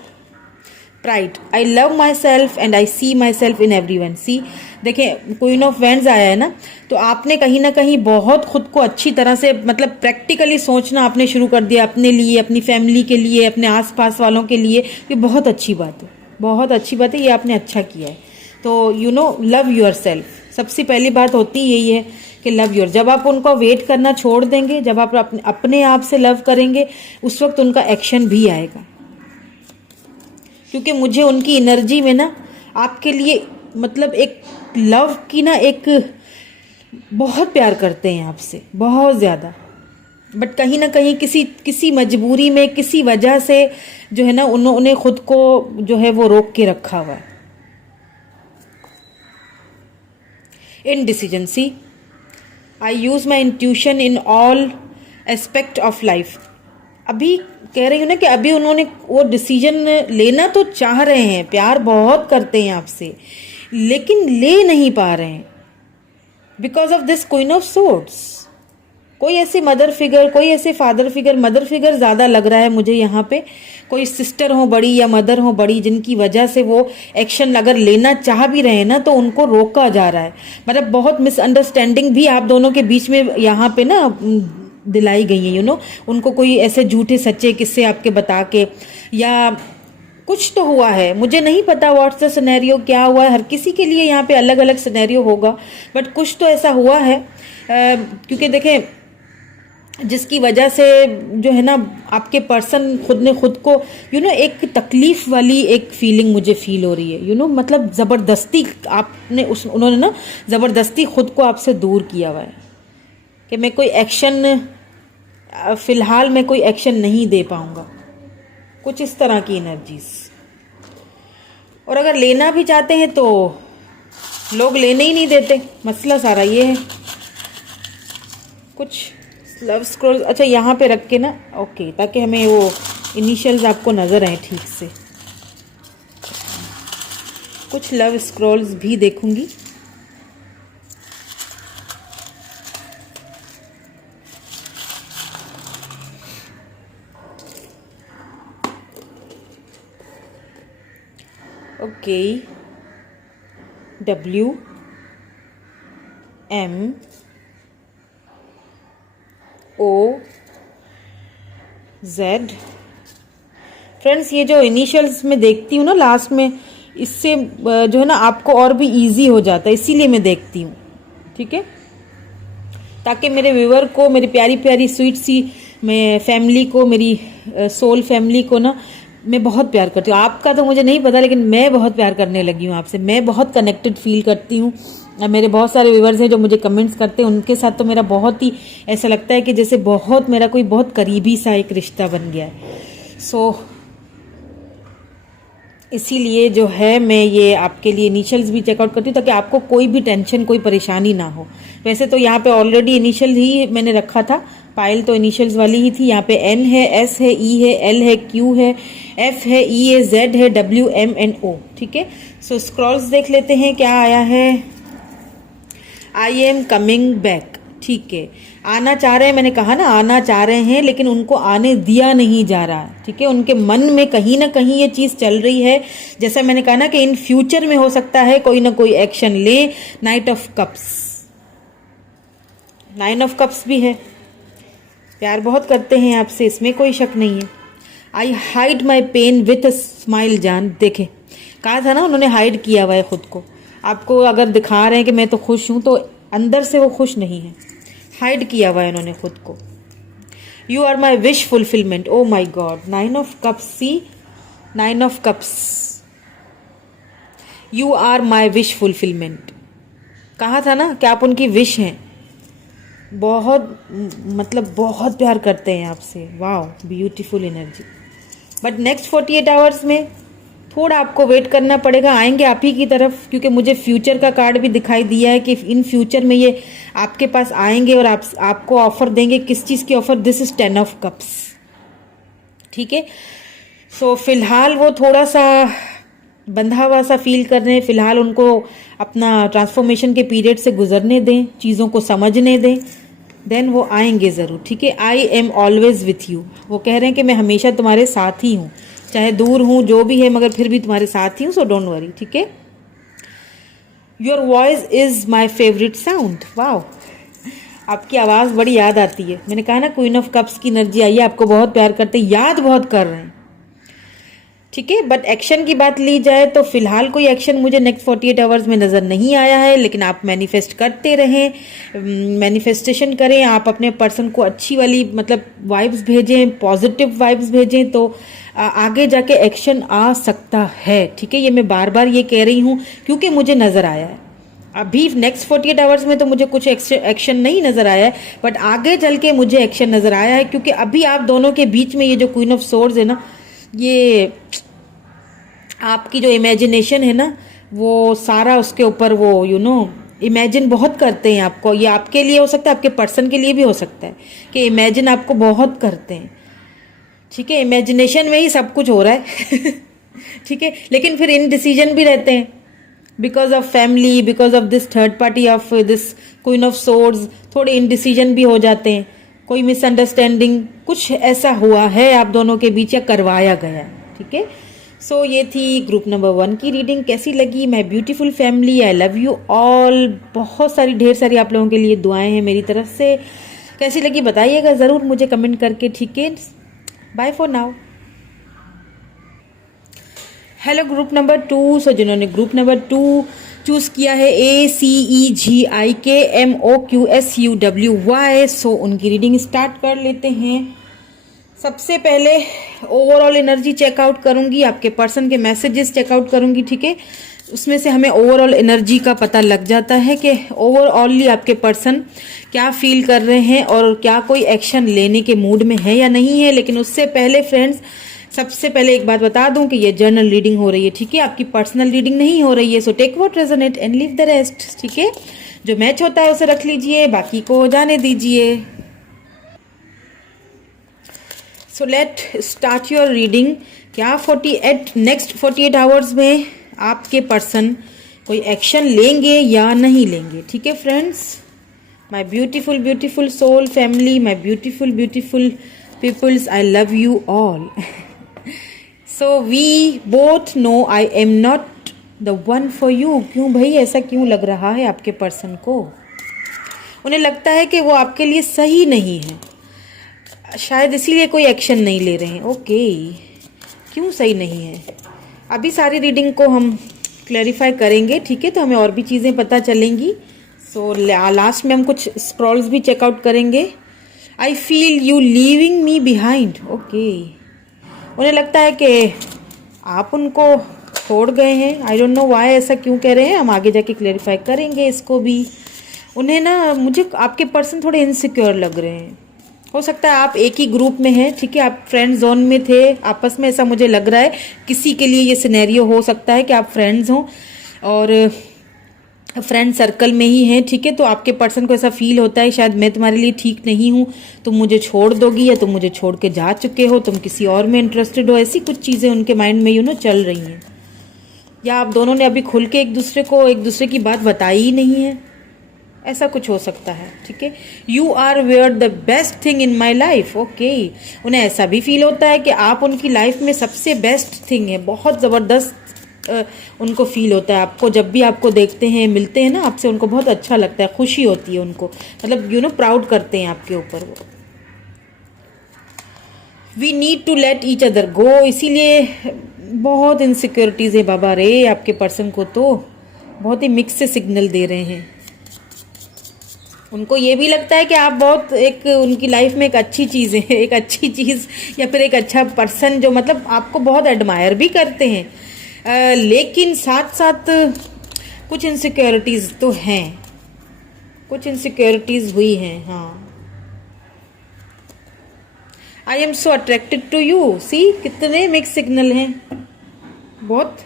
pride, I love myself and I see myself in everyone. See देखिए क्वीन ऑफ वैंड्स आया है ना, तो आपने कहीं ना कहीं बहुत खुद को अच्छी तरह से मतलब प्रैक्टिकली सोचना आपने शुरू कर दिया अपने लिए, अपनी फैमिली के लिए, अपने आसपास वालों के लिए। ये बहुत अच्छी बात है, बहुत अच्छी बात है, ये आपने अच्छा किया है। तो you know love your self, सबसे पहली बात होती यही है कि लव योर। जब आप उनको वेट करना छोड़ देंगे, जब आप अपने आप से लव करेंगे, उस वक्त उनका एक्शन भी आएगा। क्योंकि मुझे उनकी एनर्जी में ना आपके लिए मतलब एक लव की ना एक बहुत प्यार करते हैं आपसे, बहुत ज़्यादा। बट कहीं ना कहीं किसी मजबूरी में, किसी वजह से जो है ना उन्होंने खुद को जो है वो रोक के रखा हुआ है। Indecision, see I use my intuition in all aspect of life. अभी कह रही हूँ ना कि अभी उन्होंने वो डिसीजन लेना तो चाह रहे हैं, प्यार बहुत करते हैं आपसे, लेकिन ले नहीं पा रहे हैं because of this queen of swords. कोई ऐसी मदर फिगर, कोई ऐसे फादर फिगर, मदर फिगर ज़्यादा लग रहा है मुझे यहाँ पे, कोई सिस्टर हो बड़ी या मदर हो बड़ी, जिनकी वजह से वो एक्शन अगर लेना चाह भी रहे हैं ना तो उनको रोका जा रहा है। मतलब बहुत मिसअंडरस्टैंडिंग भी आप दोनों के बीच में यहाँ पे ना दिलाई गई है, यू नो। उनको कोई ऐसे झूठे सच्चे किस्से आपके बता के, या कुछ तो हुआ है, मुझे नहीं पता व्हाट्स द सिनेरियो, क्या हुआ है। हर किसी के लिए यहाँ पे अलग अलग सिनेरियो होगा, बट कुछ तो ऐसा हुआ है क्योंकि देखें जिसकी वजह से जो है ना आपके पर्सन खुद ने खुद को यू नो एक तकलीफ वाली एक फीलिंग मुझे फील हो रही है, यू नो। मतलब ज़बरदस्ती आपने उन्होंने ना ज़बरदस्ती खुद को आपसे दूर किया हुआ है कि मैं कोई एक्शन फ़िलहाल मैं कोई एक्शन नहीं दे पाऊँगा, कुछ इस तरह की एनर्जीज। और अगर लेना भी चाहते हैं तो लोग लेने ही नहीं देते, मसला सारा ये है। कुछ लव स्क्रॉल, अच्छा यहाँ पे रख के ना, ओके, ताकि हमें वो इनिशियल्स आपको नज़र आए ठीक से। कुछ लव स्क्रॉल्स भी देखूंगी। Okay, WM O Z। Friends ये जो इनिशियल्स में देखती हूँ ना लास्ट में, इससे जो है ना आपको और भी इजी हो जाता है, इसीलिए मैं देखती हूँ, ठीक है, ताकि मेरे व्यूअर को, मेरी प्यारी प्यारी स्वीट सी मैं फैमिली को, मेरी सोल फैमिली को ना मैं बहुत प्यार करती हूँ। आपका तो मुझे नहीं पता, लेकिन मैं बहुत प्यार करने लगी हूँ आपसे, मैं बहुत कनेक्टेड फील करती हूँ। मेरे बहुत सारे व्यूअर्स हैं जो मुझे कमेंट्स करते हैं, उनके साथ तो मेरा बहुत ही ऐसा लगता है कि जैसे बहुत मेरा कोई बहुत करीबी सा एक रिश्ता बन गया है। सो इसीलिए जो है मैं ये आपके लिए इनिशियल्स भी चेकआउट करती हूँ ताकि आपको कोई भी टेंशन, कोई परेशानी ना हो। वैसे तो यहाँ पे ऑलरेडी इनिशियल ही मैंने रखा था, पायल तो इनिशियल्स वाली ही थी। यहाँ पे N है, S है, E है, L है, Q है, F है, E है, Z है, W M N O, ठीक है। सो स्क्रॉल्स देख लेते हैं क्या आया है। आई एम कमिंग बैक, ठीक है, आना चाह रहे हैं, मैंने कहा ना आना चाह रहे हैं, लेकिन उनको आने दिया नहीं जा रहा, ठीक है। उनके मन में कहीं ना कहीं ये चीज़ चल रही है, जैसा मैंने कहा ना कि इन फ्यूचर में हो सकता है कोई ना कोई एक्शन ले। Night of cups, 9 of cups भी है, प्यार बहुत करते हैं आपसे, इसमें कोई शक नहीं है। I hide my pain with a smile, जान, देखे कहा था ना उन्होंने हाइड किया हुआ है खुद को, आपको अगर दिखा रहे हैं कि मैं तो खुश हूँ, तो अंदर से वो खुश नहीं है, हाइड किया हुआ है इन्होंने खुद को। You are my wish fulfilment, oh my god, 9 of cups, see 9 of cups, you are my wish fulfilment. कहा था ना कि आप उनकी विश हैं, बहुत मतलब बहुत प्यार करते हैं आपसे। वाह, beautiful energy. But next 48 hours में थोड़ा आपको वेट करना पड़ेगा, आएंगे आप ही की तरफ, क्योंकि मुझे फ्यूचर का कार्ड भी दिखाई दिया है कि इन फ्यूचर में ये आपके पास आएंगे और आपको ऑफर देंगे। किस चीज़ की offer? This is 10 of cups, ठीक है। सो फिलहाल वो थोड़ा सा बंधा हुआ सा फील कर रहे हैं, फिलहाल उनको अपना ट्रांसफॉर्मेशन के पीरियड से गुजरने दें, चीज़ों को समझने दें, देन वो आएंगे ज़रूर, ठीक है। I am always with you, वो कह रहे हैं कि मैं हमेशा तुम्हारे साथ ही हूँ, चाहे दूर हूँ जो भी है, मगर फिर भी तुम्हारे साथ ही हूँ, सो डोंट वरी, ठीक है। Your voice is my favourite sound, wow, आपकी आवाज़ बड़ी याद आती है। मैंने कहा ना क्वीन ऑफ कप्स की एनर्जी आई है, आपको बहुत प्यार करते हैं, याद बहुत कर रहे हैं, ठीक है। बट एक्शन की बात ली जाए तो फिलहाल कोई एक्शन मुझे नेक्स्ट 48 आवर्स में नज़र नहीं आया है, लेकिन आप मैनिफेस्ट करते रहें, मैनिफेस्टेशन करें, आप अपने पर्सन को अच्छी वाली मतलब वाइब्स भेजें, पॉजिटिव वाइब्स भेजें, तो आगे जाके एक्शन आ सकता है, ठीक है। ये मैं बार बार ये कह रही हूँ क्योंकि मुझे नज़र आया है। अभी नेक्स्ट 48 आवर्स में तो मुझे कुछ एक्शन नहीं नज़र आया है, बट आगे चल के मुझे एक्शन नज़र आया है, क्योंकि अभी आप दोनों के बीच में ये जो क्वीन ऑफ सोर्ड्स है ना, ये आपकी जो इमेजिनेशन है ना, वो सारा उसके ऊपर वो इमेजिन बहुत करते हैं आपको। ये आपके लिए हो सकता है, आपके पर्सन के लिए भी हो सकता है कि इमेजिन आपको बहुत करते हैं, ठीक है। इमेजिनेशन में ही सब कुछ हो रहा है ठीक है, लेकिन फिर इन डिसीजन भी रहते हैं because of family, because of this third party of this queen of swords, थोड़े इन डिसीजन भी हो जाते हैं, कोई मिसअंडरस्टैंडिंग कुछ ऐसा हुआ है आप दोनों के बीच या करवाया गया, ठीक है। सो ये थी ग्रुप नंबर 1 की रीडिंग। कैसी लगी my beautiful family? I love you all. बहुत सारी ढेर सारी आप लोगों के लिए दुआएं हैं मेरी तरफ से। कैसी लगी बताइएगा ज़रूर मुझे कमेंट करके, ठीक है। Bye for now. Hello group number 2। So जिन्होंने ग्रुप नंबर 2 चूज़ किया है ACEGIKMOQSUWY, सो उनकी रीडिंग स्टार्ट कर लेते हैं। सबसे पहले ओवरऑल एनर्जी चेकआउट करूंगी, आपके पर्सन के मैसेजेस चेकआउट करूंगी, ठीक है। उसमें से हमें ओवरऑल एनर्जी का पता लग जाता है कि ओवरऑली आपके पर्सन क्या फील कर रहे हैं और क्या कोई एक्शन लेने के मूड में है या नहीं है। लेकिन उससे पहले फ्रेंड्स, सबसे पहले एक बात बता दूं कि ये जर्नल रीडिंग हो रही है, ठीक है, आपकी पर्सनल रीडिंग नहीं हो रही है। So take what resonate and leave the rest, ठीक है। जो मैच होता है उसे रख लीजिए, बाकी को जाने दीजिए। So let start your reading. क्या 48 नेक्स्ट 48 आवर्स में आपके पर्सन कोई एक्शन लेंगे या नहीं लेंगे, ठीक है friends. My beautiful beautiful soul family, my beautiful beautiful peoples, I love you all. So we both know I am not the one for you. क्यों भाई, ऐसा क्यों लग रहा है आपके पर्सन को? उन्हें लगता है कि वो आपके लिए सही नहीं है, शायद इसीलिए कोई एक्शन नहीं ले रहे हैं। ओके, क्यों सही नहीं है? अभी सारी रीडिंग को हम क्लैरिफाई करेंगे, ठीक है, तो हमें और भी चीज़ें पता चलेंगी। सो लास्ट में हम कुछ स्क्रॉल्स भी चेकआउट करेंगे। I feel you leaving me behind. Okay, उन्हें लगता है कि आप उनको छोड़ गए हैं। आई डोंट नो वाई, ऐसा क्यों कह रहे हैं, हम आगे जाके क्लैरिफाई करेंगे इसको भी। उन्हें ना, मुझे आपके पर्सन थोड़े इनसिक्योर लग रहे हैं। हो सकता है आप एक ही ग्रुप में हैं, ठीक है, आप फ्रेंड जोन में थे आपस में, ऐसा मुझे लग रहा है। किसी के लिए ये सिनेरियो हो सकता है कि आप फ्रेंड्स हों और फ्रेंड सर्कल में ही हैं, ठीक है। तो आपके पर्सन को ऐसा फील होता है शायद मैं तुम्हारे लिए ठीक नहीं हूँ, तुम मुझे छोड़ दोगी, या तुम मुझे छोड़ के जा चुके हो, तुम किसी और में इंटरेस्टेड हो। ऐसी कुछ चीज़ें उनके माइंड में चल रही हैं, या आप दोनों ने अभी खुल के एक दूसरे की बात बताई ही नहीं है, ऐसा कुछ हो सकता है, ठीक है। You are where the best thing in my life. Okay, उन्हें ऐसा भी फील होता है कि आप उनकी लाइफ में सबसे बेस्ट थिंग है, बहुत ज़बरदस्त उनको फील होता है। आपको जब भी आपको देखते हैं, मिलते हैं ना आपसे, उनको बहुत अच्छा लगता है, खुशी होती है उनको, मतलब प्राउड करते हैं आपके ऊपर वो। We need to let each other go, इसीलिए बहुत इनसिक्योरिटीज़ है बाबा रे आपके पर्सन को। तो बहुत ही मिक्स से सिग्नल दे रहे हैं। उनको ये भी लगता है कि आप बहुत एक उनकी लाइफ में एक अच्छी चीज़ है, एक अच्छी चीज़ या फिर एक अच्छा पर्सन जो मतलब आपको बहुत एडमायर भी करते हैं, लेकिन साथ साथ कुछ इनसिक्योरिटीज़ तो हैं, कुछ इनसिक्योरिटीज़ हुई हैं। हाँ, I am so attracted to you, see कितने मिक्स सिग्नल हैं बहुत।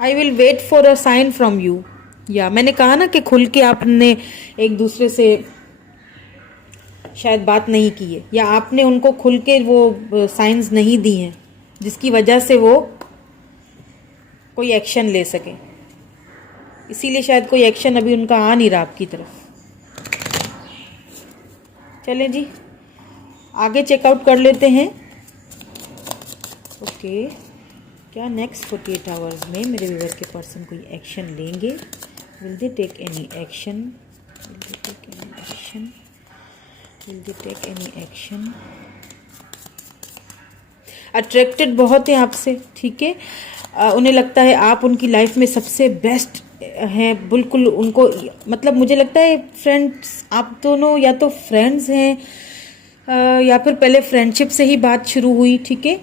I will wait for a sign from you. या मैंने कहा ना कि खुल के आपने एक दूसरे से शायद बात नहीं की है, या आपने उनको खुल के वो साइंस नहीं दी हैं जिसकी वजह से वो कोई एक्शन ले सके, इसीलिए शायद कोई एक्शन अभी उनका आ नहीं रहा आपकी तरफ। चलें जी, आगे चेकआउट कर लेते हैं। ओके, क्या नेक्स्ट 48 आवर्स में मेरे व्यूअर के पर्सन कोई एक्शन लेंगे? Will they take any action? Will they take any action? Will they take any action? Attracted बहुत हैं आपसे, ठीक है। उन्हें लगता है आप उनकी लाइफ में सबसे बेस्ट हैं, बिल्कुल उनको मतलब मुझे लगता है फ्रेंड्स, आप दोनों या तो फ्रेंड्स हैं या फिर पहले फ्रेंडशिप से ही बात शुरू हुई, ठीक है।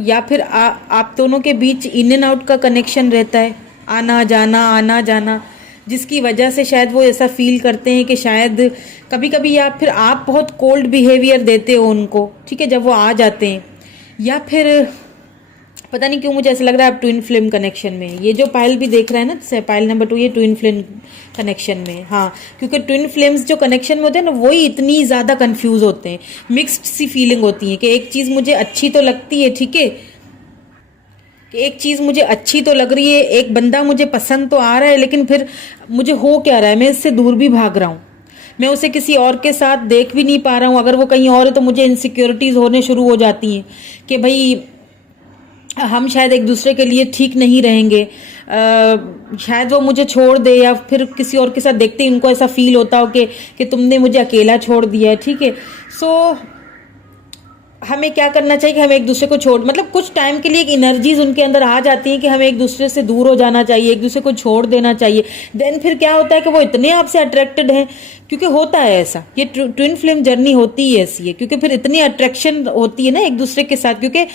या फिर आप दोनों के बीच इन एंड आउट का कनेक्शन रहता है, आना जाना, जिसकी वजह से शायद वो ऐसा फील करते हैं कि शायद कभी कभी, या फिर आप बहुत कोल्ड बिहेवियर देते हो उनको, ठीक है, जब वो आ जाते हैं। या फिर पता नहीं क्यों मुझे ऐसा लग रहा है आप ट्विन फ्लेम कनेक्शन में, ये जो पायल भी देख रहा है ना, पायल नंबर 2, ये ट्विन फ्लेम कनेक्शन में। हाँ, क्योंकि ट्विन फ्लेम्स जो कनेक्शन में होते हैं ना, वही इतनी ज़्यादा कंफ्यूज होते हैं, मिक्स्ड सी फीलिंग होती है कि एक चीज़ मुझे अच्छी तो लगती है, ठीक है, कि एक चीज़ मुझे अच्छी तो लग रही है, एक बंदा मुझे पसंद तो आ रहा है, लेकिन फिर मुझे हो क्या रहा है, मैं इससे दूर भी भाग रहा हूँ, मैं उसे किसी और के साथ देख भी नहीं पा रहा हूँ। अगर वो कहीं और है तो मुझे इनसिक्योरिटीज़ होने शुरू हो जाती हैं कि भाई हम शायद एक दूसरे के लिए ठीक नहीं रहेंगे, शायद वो मुझे छोड़ दे, या फिर किसी और के साथ देखते ही उनको ऐसा फील होता हो कि तुमने मुझे अकेला छोड़ दिया है, ठीक है। सो हमें क्या करना चाहिए कि हमें एक दूसरे को छोड़, मतलब कुछ टाइम के लिए एक एनर्जीज उनके अंदर आ जाती हैं कि हमें एक दूसरे से दूर हो जाना चाहिए, एक दूसरे को छोड़ देना चाहिए। देन फिर क्या होता है कि वो इतने आपसे अट्रैक्टेड हैं, क्योंकि होता है ऐसा, ये ट्विन फ्लेम जर्नी होती ही ऐसी है, क्योंकि फिर इतनी अट्रैक्शन होती है ना एक दूसरे के साथ, क्योंकि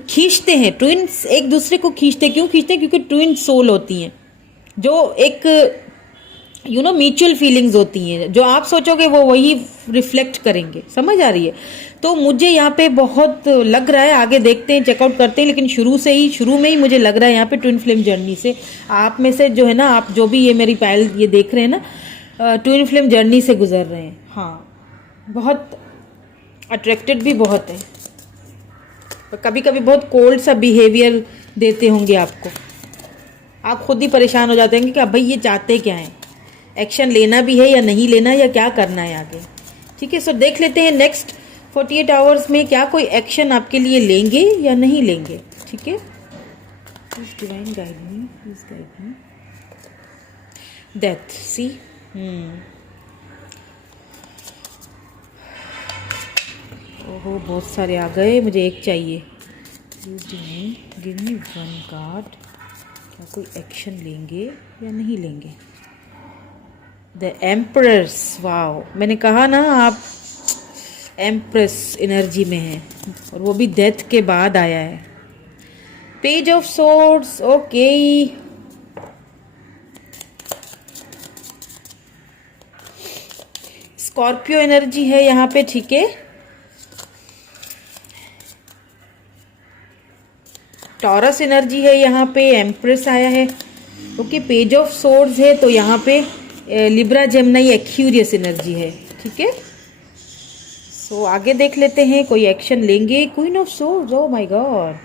खींचते हैं ट्विन्स एक दूसरे को, खींचते क्यों खींचते हैं? क्योंकि ट्विन सोल होती हैं, जो एक म्यूचुअल फीलिंग्स होती हैं, जो आप सोचोगे वो वही रिफ्लेक्ट करेंगे, समझ आ रही है। तो मुझे यहाँ पे बहुत लग रहा है, आगे देखते हैं, चेकआउट करते हैं, लेकिन शुरू में ही मुझे लग रहा है यहाँ पे ट्विन फ्लेम जर्नी से आप में से जो है ना, आप जो भी ये मेरी पायल ये देख रहे हैं ना, ट्विन फ्लेम जर्नी से गुजर रहे हैं। हाँ, बहुत अट्रैक्टेड भी बहुत है, कभी कभी बहुत कोल्ड सा बिहेवियर देते होंगे आपको, आप खुद ही परेशान हो जाते हैं कि भाई ये चाहते क्या हैं, एक्शन लेना भी है या नहीं लेना, या क्या करना है आगे, ठीक है। सो देख लेते हैं नेक्स्ट 48 आवर्स में क्या कोई एक्शन आपके लिए लेंगे या नहीं लेंगे, ठीक है। Please divine guide me, please guide me. Death, see ओहो बहुत सारे आ गए, मुझे एक चाहिए। गिव मी वन कार्ड, क्या कोई एक्शन लेंगे या नहीं लेंगे? द एम्प्रेस, वाओ, मैंने कहा ना आप एम्प्रेस एनर्जी में हैं, और वो भी डेथ के बाद आया है। Page of swords, okay, Scorpio energy है यहाँ पे, ठीक है। टॉरस एनर्जी है यहाँ पे, एम्प्रेस आया है, ओके। पेज ऑफ सोर्ड्स है, तो यहाँ पे लिब्रा जेमिनी एक्यूरियस एनर्जी है, ठीक है। सो आगे देख लेते हैं कोई एक्शन लेंगे। Queen of swords, oh my god,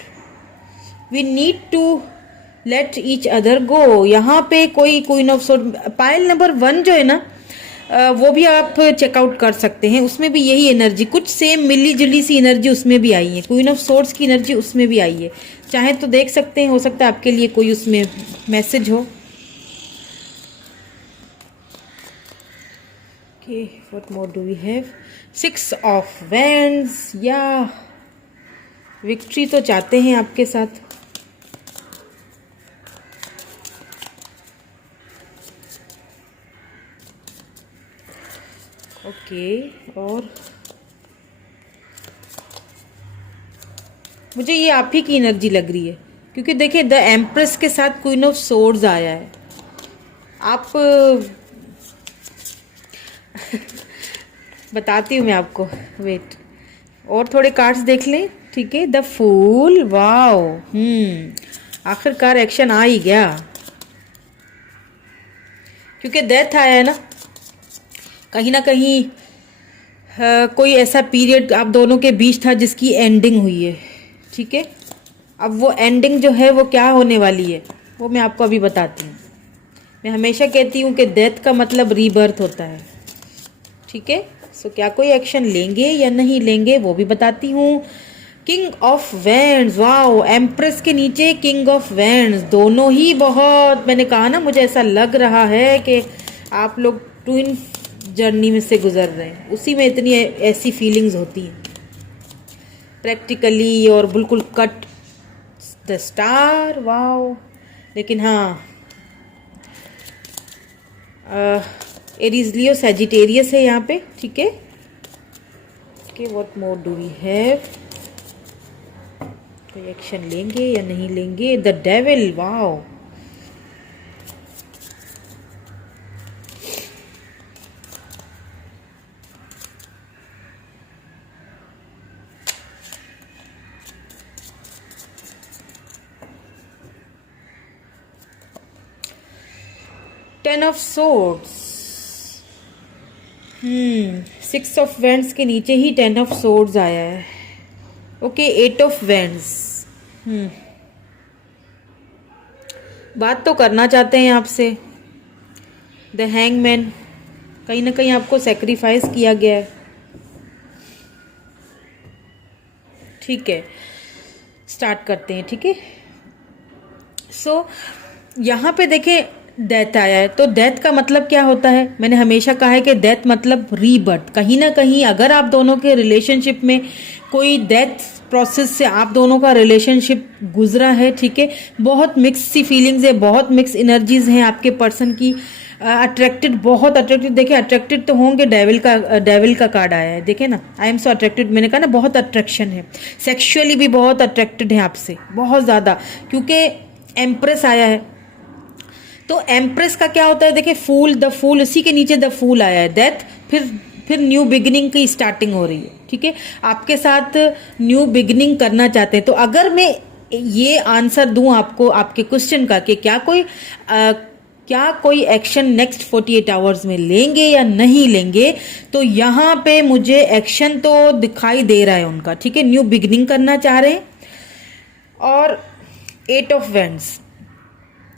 we need to let each other go. यहाँ पे कोई queen of sword, pile number 1 जो है ना, वो भी आप चेकआउट कर सकते हैं, उसमें भी यही एनर्जी, कुछ सेम मिली जुली सी एनर्जी उसमें भी आई है, क्वीन ऑफ सोर्ड्स की एनर्जी उसमें भी आई है, चाहे तो देख सकते हैं, हो सकता है आपके लिए कोई उसमें मैसेज हो। Okay, what more do we have? 6 of wands, या विक्ट्री तो चाहते हैं आपके साथ, ओके, और मुझे ये आप ही की एनर्जी लग रही है, क्योंकि देखिए द एम्प्रेस के साथ क्वीन ऑफ सोर्ड्स आया है। आप बताती हूँ मैं आपको, वेट, और थोड़े कार्ड्स देख लें, ठीक है। द फूल, वाओ, आखिरकार एक्शन आ ही गया, क्योंकि डेथ आया है ना, कहीं ना कहीं कोई ऐसा पीरियड आप दोनों के बीच था जिसकी एंडिंग हुई है, ठीक है। अब वो एंडिंग जो है वो क्या होने वाली है वो मैं आपको अभी बताती हूँ। मैं हमेशा कहती हूँ कि डेथ का मतलब रीबर्थ होता है, ठीक है। सो क्या कोई एक्शन लेंगे या नहीं लेंगे वो भी बताती हूँ। King of wands, wow, empress के नीचे किंग ऑफ वैंड्स, दोनों ही बहुत, मैंने कहा ना मुझे ऐसा लग रहा है कि आप लोग ट्विन जर्नी में से गुजर रहे हैं, उसी में इतनी ऐसी फीलिंग्स होती हैं प्रैक्टिकली, और बिल्कुल कट द स्टार, वाओ। लेकिन हाँ, एरीज लियो सैजिटेरियस है यहाँ पे, ठीक है। Okay, what more do we have, कोई एक्शन लेंगे या नहीं लेंगे। The devil, wow, ten of swords, six of wands के नीचे ही टेन ऑफ सोर्ड्स आया है। ओके, एट ऑफ वेंड्स, बात तो करना चाहते हैं आपसे। द हैंगमैन, कहीं ना कहीं आपको सेक्रीफाइस किया गया है, ठीक है। स्टार्ट करते हैं, ठीक है। सो यहाँ पे देखें डेथ आया है, तो डेथ का मतलब क्या होता है, मैंने हमेशा कहा है कि डेथ मतलब रीबर्थ। कहीं ना कहीं अगर आप दोनों के रिलेशनशिप में कोई डेथ प्रोसेस से आप दोनों का रिलेशनशिप गुजरा है, ठीक है, बहुत मिक्स सी फीलिंग्स है, बहुत मिक्स एनर्जीज हैं आपके पर्सन की। अट्रैक्टेड, बहुत अट्रैक्टेड, देखिए अट्रैक्टेड तो होंगे, डेविल का कार्ड आया है, देखे ना, आई एम सो अट्रैक्टेड, मैंने कहा ना बहुत अट्रैक्शन है, सेक्सुअली भी बहुत अट्रैक्टेड है आपसे, बहुत ज़्यादा, क्योंकि एम्प्रेस आया है। तो एम्प्रेस का क्या होता है, देखिए फूल, द फूल, उसी के नीचे द फूल आया है, डेथ, फिर न्यू बिगिनिंग की स्टार्टिंग हो रही है, ठीक है। आपके साथ न्यू बिगिनिंग करना चाहते हैं। तो अगर मैं ये आंसर दूं आपको आपके क्वेश्चन का कि क्या कोई एक्शन नेक्स्ट 48 आवर्स में लेंगे या नहीं लेंगे, तो यहाँ पे मुझे एक्शन तो दिखाई दे रहा है उनका, ठीक है, न्यू बिगिनिंग करना चाह रहे हैं। और एट ऑफ वेंड्स,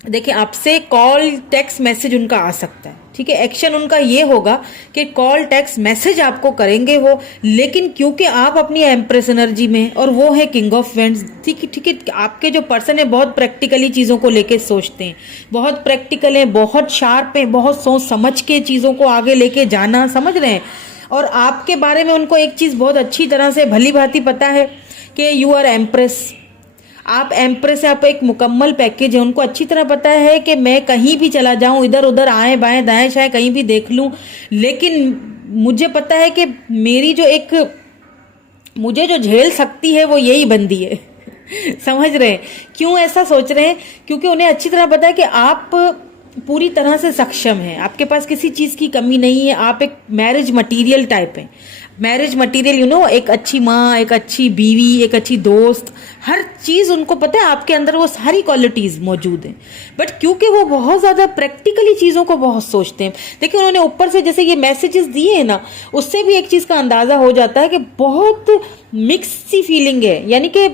देखिए आपसे कॉल टेक्स्ट मैसेज उनका आ सकता है, ठीक है। एक्शन उनका ये होगा कि कॉल टेक्स्ट मैसेज आपको करेंगे वो, लेकिन क्योंकि आप अपनी एम्प्रेस एनर्जी में और वो है किंग ऑफ वेंड्स, ठीक है। आपके जो पर्सन है बहुत प्रैक्टिकली चीज़ों को लेके सोचते हैं, बहुत प्रैक्टिकल है, बहुत शार्प है, बहुत सोच समझ के चीज़ों को आगे लेके जाना, समझ रहे हैं। और आपके बारे में उनको एक चीज़ बहुत अच्छी तरह से भली भांति पता है कि यू आर एम्प्रेस, आप एम्प्रेस, आप एक मुकम्मल पैकेज है। उनको अच्छी तरह पता है कि मैं कहीं भी चला जाऊं, इधर उधर आए बाएं दाएं शायद कहीं भी देख लूं, लेकिन मुझे पता है कि मुझे जो झेल सकती है वो यही बंदी है। समझ रहे हैं क्यों ऐसा सोच रहे हैं, क्योंकि उन्हें अच्छी तरह पता है कि आप पूरी तरह से सक्षम हैं, आपके पास किसी चीज़ की कमी नहीं है, आप एक मैरिज मटीरियल टाइप हैं। मैरिज मटीरियल, यू नो, एक अच्छी माँ, एक अच्छी बीवी, एक अच्छी दोस्त, हर चीज़ उनको पता है आपके अंदर वो सारी क्वालिटीज़ मौजूद हैं। बट क्योंकि वो बहुत ज़्यादा प्रैक्टिकली चीज़ों को बहुत सोचते हैं, देखिए उन्होंने ऊपर से जैसे ये मैसेजेस दिए हैं ना, उससे भी एक चीज़ का अंदाज़ा हो जाता है कि बहुत मिक्स सी फीलिंग है, यानी कि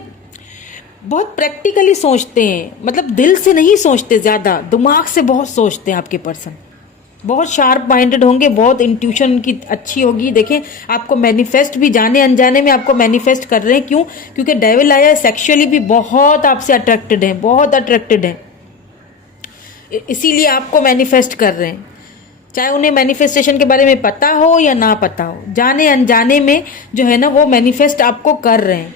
बहुत प्रैक्टिकली सोचते हैं, मतलब दिल से नहीं सोचते, ज़्यादा दिमाग से बहुत सोचते हैं आपके पर्सन, बहुत शार्प माइंडेड होंगे, बहुत इंट्यूशन उनकी अच्छी होगी। देखें आपको मैनिफेस्ट भी जाने अनजाने में आपको मैनिफेस्ट कर रहे हैं, क्यों, क्योंकि डेविल आया है, सेक्सुअली भी बहुत आपसे अट्रैक्टेड हैं, बहुत अट्रैक्टेड हैं, इसीलिए आपको मैनिफेस्ट कर रहे हैं। चाहे उन्हें मैनिफेस्टेशन के बारे में पता हो या ना पता हो, जाने अनजाने में जो है ना वो मैनिफेस्ट आपको कर रहे हैं।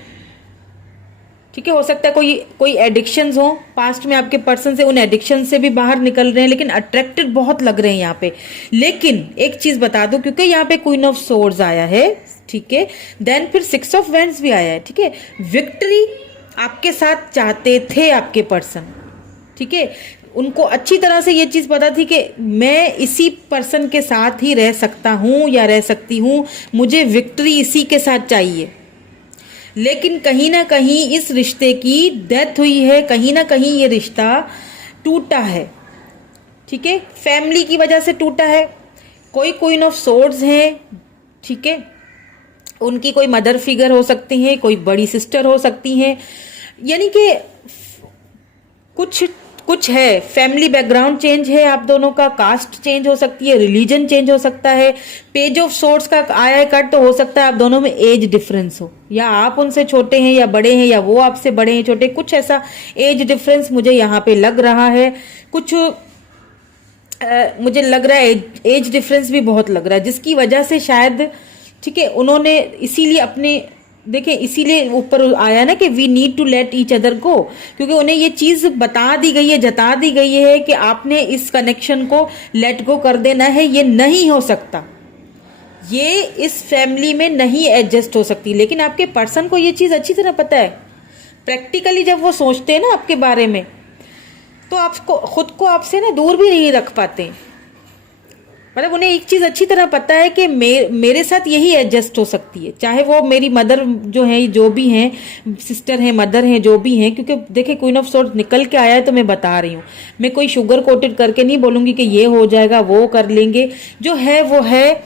ठीक है। हो सकता है कोई कोई एडिक्शंस हो पास्ट में आपके पर्सन से, उन एडिक्शन से भी बाहर निकल रहे हैं, लेकिन अट्रैक्टेड बहुत लग रहे हैं यहाँ पे। लेकिन एक चीज बता दूं, क्योंकि यहाँ पे क्वीन ऑफ सोर्ड्स आया है, ठीक है, देन फिर 6 ऑफ वेंड्स भी आया है, ठीक है। विक्ट्री आपके साथ चाहते थे आपके पर्सन, ठीक है। उनको अच्छी तरह से ये चीज पता थी कि मैं इसी पर्सन के साथ ही रह सकता हूं या रह सकती हूं, मुझे विक्ट्री इसी के साथ चाहिए। लेकिन कहीं ना कहीं इस रिश्ते की डेथ हुई है, कहीं ना कहीं ये रिश्ता टूटा है, ठीक है। फैमिली की वजह से टूटा है। कोई क्वीन ऑफ सोर्ड्स है, ठीक है, उनकी कोई मदर फिगर हो सकती है, कोई बड़ी सिस्टर हो सकती है, यानी कि कुछ कुछ है। फैमिली बैकग्राउंड चेंज है आप दोनों का, कास्ट चेंज हो सकती है, रिलीजन चेंज हो सकता है। पेज ऑफ सोर्ड्स का आया है कार्ड, तो हो सकता है आप दोनों में एज डिफरेंस हो, या आप उनसे छोटे हैं या बड़े हैं, या वो आपसे बड़े हैं छोटे, कुछ ऐसा एज डिफरेंस मुझे यहाँ पे लग रहा है। कुछ मुझे लग रहा है एज डिफरेंस भी बहुत लग रहा है, जिसकी वजह से शायद, ठीक है, उन्होंने इसीलिए अपने, देखिए इसीलिए ऊपर आया ना कि we need to let each other go, क्योंकि उन्हें ये चीज बता दी गई है, जता दी गई है कि आपने इस कनेक्शन को लेट गो कर देना है, ये नहीं हो सकता, ये इस फैमिली में नहीं एडजस्ट हो सकती। लेकिन आपके पर्सन को ये चीज अच्छी तरह पता है। प्रैक्टिकली जब वो सोचते हैं ना आपके बारे में, तो आपको खुद को आपसे ना दूर भी नहीं रख पाते। मतलब उन्हें एक चीज अच्छी तरह पता है कि मेरे साथ यही एडजस्ट हो सकती है, चाहे वो मेरी मदर जो है, जो भी हैं, सिस्टर हैं, मदर हैं, जो भी हैं। क्योंकि देखिए क्वीन ऑफ सोर्ड्स निकल के आया है, तो मैं बता रही हूँ, मैं कोई शुगर कोटेड करके नहीं बोलूंगी कि ये हो जाएगा, वो कर लेंगे। जो है वो है,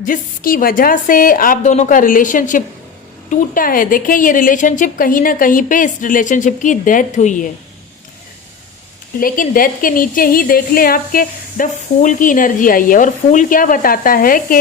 जिसकी वजह से आप दोनों का रिलेशनशिप टूटा है। देखिए ये रिलेशनशिप कहीं ना कहीं पे, इस रिलेशनशिप की डेथ हुई है। लेकिन डेथ के नीचे ही देख ले आपके द फूल की एनर्जी आई है, और फूल क्या बताता है कि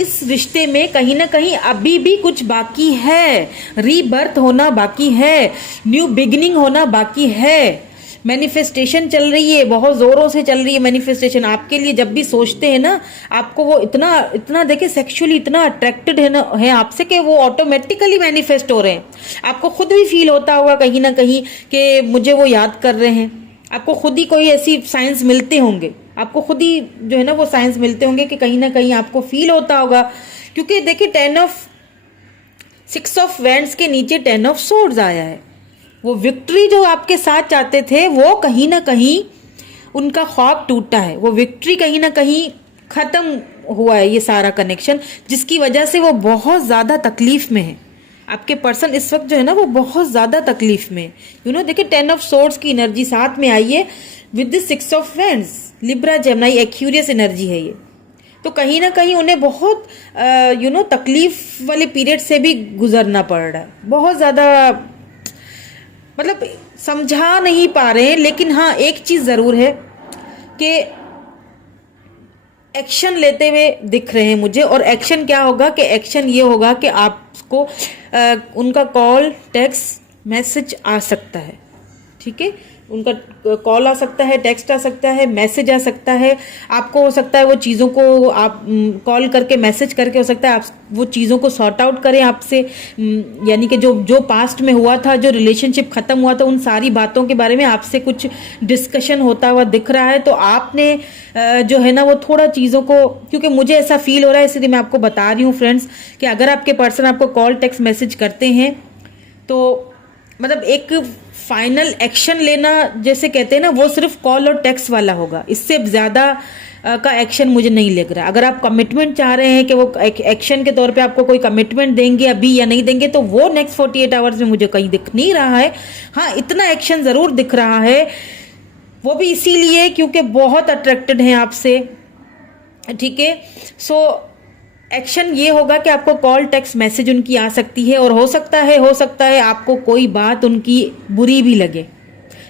इस रिश्ते में कहीं ना कहीं अभी भी कुछ बाकी है, रीबर्थ होना बाकी है, न्यू बिगिनिंग होना बाकी है। मैनिफेस्टेशन चल रही है, बहुत जोरों से चल रही है मैनिफेस्टेशन आपके लिए। जब भी सोचते हैं ना, आपको वो इतना इतना देखिए सेक्सुअली इतना अट्रैक्टेड है ना, है आपसे, कि वो ऑटोमेटिकली मैनिफेस्ट हो रहे हैं। आपको खुद भी फील होता होगा कहीं ना कहीं कि मुझे वो याद कर रहे हैं। आपको खुद ही कोई ऐसी साइंस मिलते होंगे, आपको खुद ही जो है ना वो साइंस मिलते होंगे कि कहीं ना कहीं आपको फील होता होगा। क्योंकि देखिए 6 ऑफ वेंड्स के नीचे 10 ऑफ सोर्ड्स आया है। वो विक्ट्री जो आपके साथ चाहते थे, वो कहीं ना कहीं उनका ख्वाब टूटा है, वो विक्ट्री कहीं ना कहीं खत्म हुआ है, ये सारा कनेक्शन, जिसकी वजह से वो बहुत ज्यादा तकलीफ में है। आपके पर्सन इस वक्त जो है ना वो बहुत ज्यादा तकलीफ में, देखिए 10 ऑफ सोर्ड्स की एनर्जी साथ में आई है with the 6 of vends. Libra Gemini Aquarius energy है ये। तो कहीं ना कहीं उन्हें बहुत तकलीफ वाले पीरियड से भी गुजरना पड़ रहा है, बहुत ज्यादा, मतलब समझा नहीं पा रहे हैं। लेकिन हाँ एक चीज जरूर है कि एक्शन लेते हुए दिख रहे हैं मुझे। और एक्शन क्या होगा, कि एक्शन ये होगा कि आपको उनका कॉल, टेक्स्ट, मैसेज आ सकता है, ठीक है। उनका कॉल आ सकता है, टेक्स्ट आ सकता है, मैसेज आ सकता है। आपको हो सकता है वो चीज़ों को आप कॉल करके, मैसेज करके, हो सकता है आप वो चीज़ों को सॉर्ट आउट करें आपसे, यानी कि जो पास्ट में हुआ था, जो रिलेशनशिप ख़त्म हुआ था, उन सारी बातों के बारे में आपसे कुछ डिस्कशन होता हुआ दिख रहा है। तो आपने जो है ना वो थोड़ा चीज़ों को, क्योंकि मुझे ऐसा फील हो रहा है, इसलिए मैं आपको बता रही हूँ फ्रेंड्स, कि अगर आपके पर्सन आपको कॉल, टेक्स्ट, मैसेज करते हैं, तो मतलब एक फाइनल एक्शन लेना जैसे कहते हैं ना, वो सिर्फ कॉल और टेक्स्ट वाला होगा, इससे ज़्यादा का एक्शन मुझे नहीं लग रहा। अगर आप कमिटमेंट चाह रहे हैं कि वो एक्शन के तौर पे आपको कोई कमिटमेंट देंगे अभी या नहीं देंगे, तो वो नेक्स्ट 48 आवर्स में मुझे कहीं दिख नहीं रहा है। हाँ इतना एक्शन ज़रूर दिख रहा है, वो भी इसीलिए क्योंकि बहुत अट्रैक्टेड हैं आपसे, ठीक है। सो एक्शन ये होगा कि आपको कॉल, टेक्स्ट, मैसेज उनकी आ सकती है, और हो सकता है आपको कोई बात उनकी बुरी भी लगे।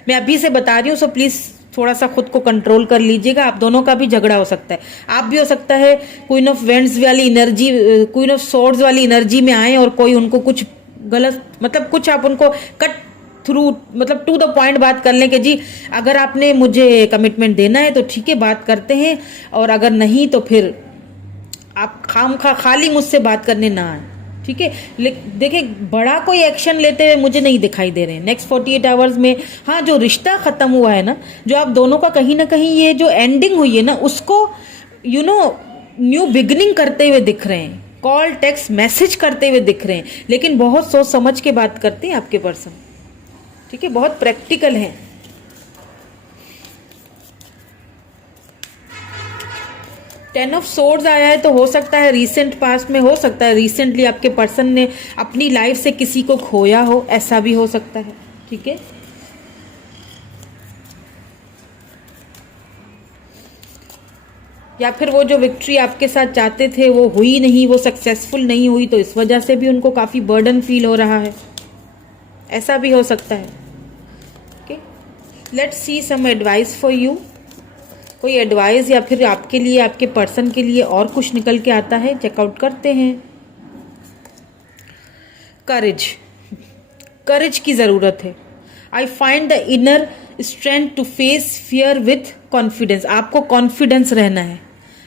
मैं अभी से बता रही हूँ, सो प्लीज़ थोड़ा सा खुद को कंट्रोल कर लीजिएगा। आप दोनों का भी झगड़ा हो सकता है, आप भी हो सकता है क्वीन ऑफ वेंड्स वाली एनर्जी, क्वीन ऑफ सोर्ड्स वाली एनर्जी में आए, और कोई उनको कुछ गलत, मतलब कुछ आप उनको कट थ्रू, मतलब टू द पॉइंट बात कर लें कि जी अगर आपने मुझे कमिटमेंट देना है तो ठीक है बात करते हैं, और अगर नहीं तो फिर आप खाली मुझसे बात करने ना आए। ठीक है। देखिए बड़ा कोई एक्शन लेते हुए मुझे नहीं दिखाई दे रहे हैं नेक्स्ट 48 आवर्स में। हाँ, जो रिश्ता खत्म हुआ है ना, जो आप दोनों का कहीं ना कहीं ये जो एंडिंग हुई है ना, उसको न्यू बिगिनिंग करते हुए दिख रहे हैं, कॉल टेक्स्ट मैसेज करते हुए दिख रहे हैं, लेकिन बहुत सोच समझ के बात करते हैं आपके पर्सन। ठीक है, बहुत प्रैक्टिकल है। टेन ऑफ सोर्ड्स आया है, तो हो सकता है रीसेंट पास्ट में, हो सकता है रिसेंटली आपके पर्सन ने अपनी लाइफ से किसी को खोया हो, ऐसा भी हो सकता है। ठीक है, या फिर वो जो विक्ट्री आपके साथ चाहते थे वो हुई नहीं, वो सक्सेसफुल नहीं हुई, तो इस वजह से भी उनको काफ़ी बर्डन फील हो रहा है, ऐसा भी हो सकता है। Okay, let's see some advice for you. कोई एडवाइस या फिर आपके लिए, आपके पर्सन के लिए और कुछ निकल के आता है, चेकआउट करते हैं। करेज, करेज की ज़रूरत है। I find the inner strength to face fear with confidence. आपको कॉन्फिडेंस रहना है।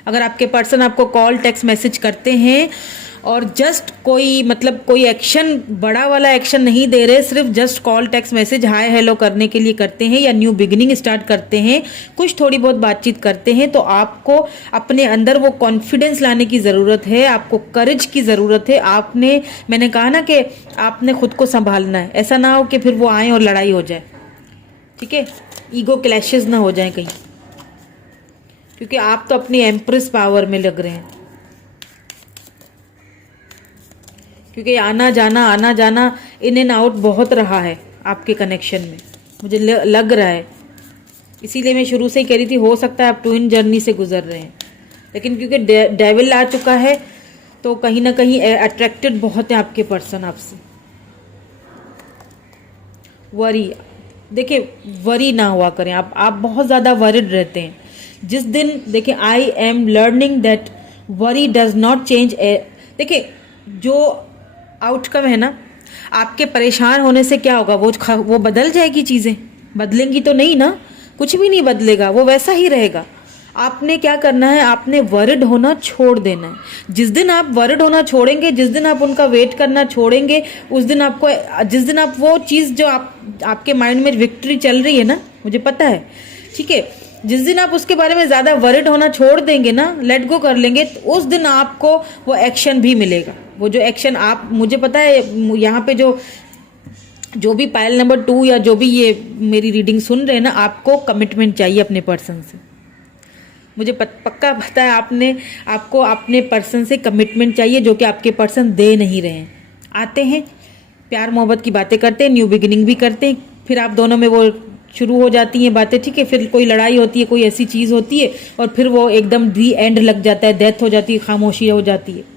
अगर आपके पर्सन आपको कॉल टेक्स्ट मैसेज करते हैं और जस्ट कोई एक्शन, बड़ा वाला एक्शन नहीं दे रहे, सिर्फ just call text message hi hello करने के लिए करते हैं, या न्यू बिगिनिंग स्टार्ट करते हैं, कुछ थोड़ी बहुत बातचीत करते हैं, तो आपको अपने अंदर वो कॉन्फिडेंस लाने की ज़रूरत है, आपको करेज की ज़रूरत है। मैंने कहा ना कि आपने खुद को संभालना है, ऐसा ना हो कि फिर वो आए और लड़ाई हो जाए। ठीक है, ईगो क्लैशेस ना हो जाए कहीं, क्योंकि आप तो अपनी एम्प्रेस पावर में लग रहे हैं। क्योंकि आना जाना इन एंड आउट बहुत रहा है आपके कनेक्शन में, मुझे लग रहा है। इसीलिए मैं शुरू से ही कह रही थी, हो सकता है आप ट्विन जर्नी से गुजर रहे हैं, लेकिन क्योंकि डेविल आ चुका है तो कहीं ना कहीं अट्रैक्टेड बहुत है आपके पर्सन आपसे। वरी, देखिए वरी ना हुआ करें आप बहुत ज़्यादा वरिड रहते हैं। जिस दिन, देखिए I am learning that worry does not change. देखिए जो आउटकम है ना, आपके परेशान होने से क्या होगा, वो बदल जाएगी, चीज़ें बदलेंगी तो नहीं ना, कुछ भी नहीं बदलेगा, वो वैसा ही रहेगा। आपने क्या करना है, आपने वरिड होना छोड़ देना है। जिस दिन आप वरिड होना छोड़ेंगे, जिस दिन आप उनका वेट करना छोड़ेंगे, उस दिन आपको, जिस दिन आप वो चीज़ जो आपके माइंड में विक्ट्री चल रही है ना, मुझे पता है, ठीक है, जिस दिन आप उसके बारे में ज़्यादा वरिड होना छोड़ देंगे ना, लेट गो कर लेंगे, तो उस दिन आपको वो एक्शन भी मिलेगा। वो जो एक्शन आप, मुझे पता है यहाँ पे जो भी पायल नंबर 2 या जो भी ये मेरी रीडिंग सुन रहे हैं ना, आपको कमिटमेंट चाहिए अपने पर्सन से। मुझे पक्का पता है आपको अपने पर्सन से कमिटमेंट चाहिए, जो कि आपके पर्सन दे नहीं रहे हैं। आते हैं, प्यार मोहब्बत की बातें करते हैं, न्यू बिगिनिंग भी करते हैं, फिर आप दोनों में वो शुरू हो जाती हैं बातें। ठीक है, फिर कोई लड़ाई होती है, कोई ऐसी चीज़ होती है, और फिर वो एकदम दी एंड लग जाता है, डेथ हो जाती है, खामोशी हो जाती है।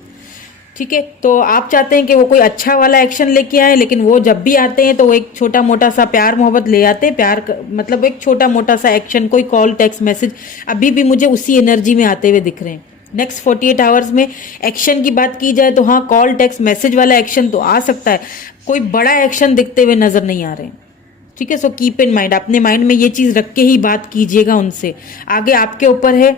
ठीक है, तो आप चाहते हैं कि वो कोई अच्छा वाला एक्शन लेके आए, लेकिन वो जब भी आते हैं तो वो एक छोटा मोटा सा प्यार मोहब्बत ले आते हैं। मतलब एक छोटा मोटा सा एक्शन, कोई कॉल टेक्स्ट मैसेज, अभी भी मुझे उसी एनर्जी में आते हुए दिख रहे हैं। नेक्स्ट 48 आवर्स में एक्शन की बात की जाए तो हाँ, कॉल टेक्स्ट मैसेज वाला एक्शन तो आ सकता है, कोई बड़ा एक्शन दिखते हुए नजर नहीं आ रहे हैं। ठीक है, सो कीप इन माइंड, अपने माइंड में ये चीज़ रख के ही बात कीजिएगा उनसे। आगे आपके ऊपर है,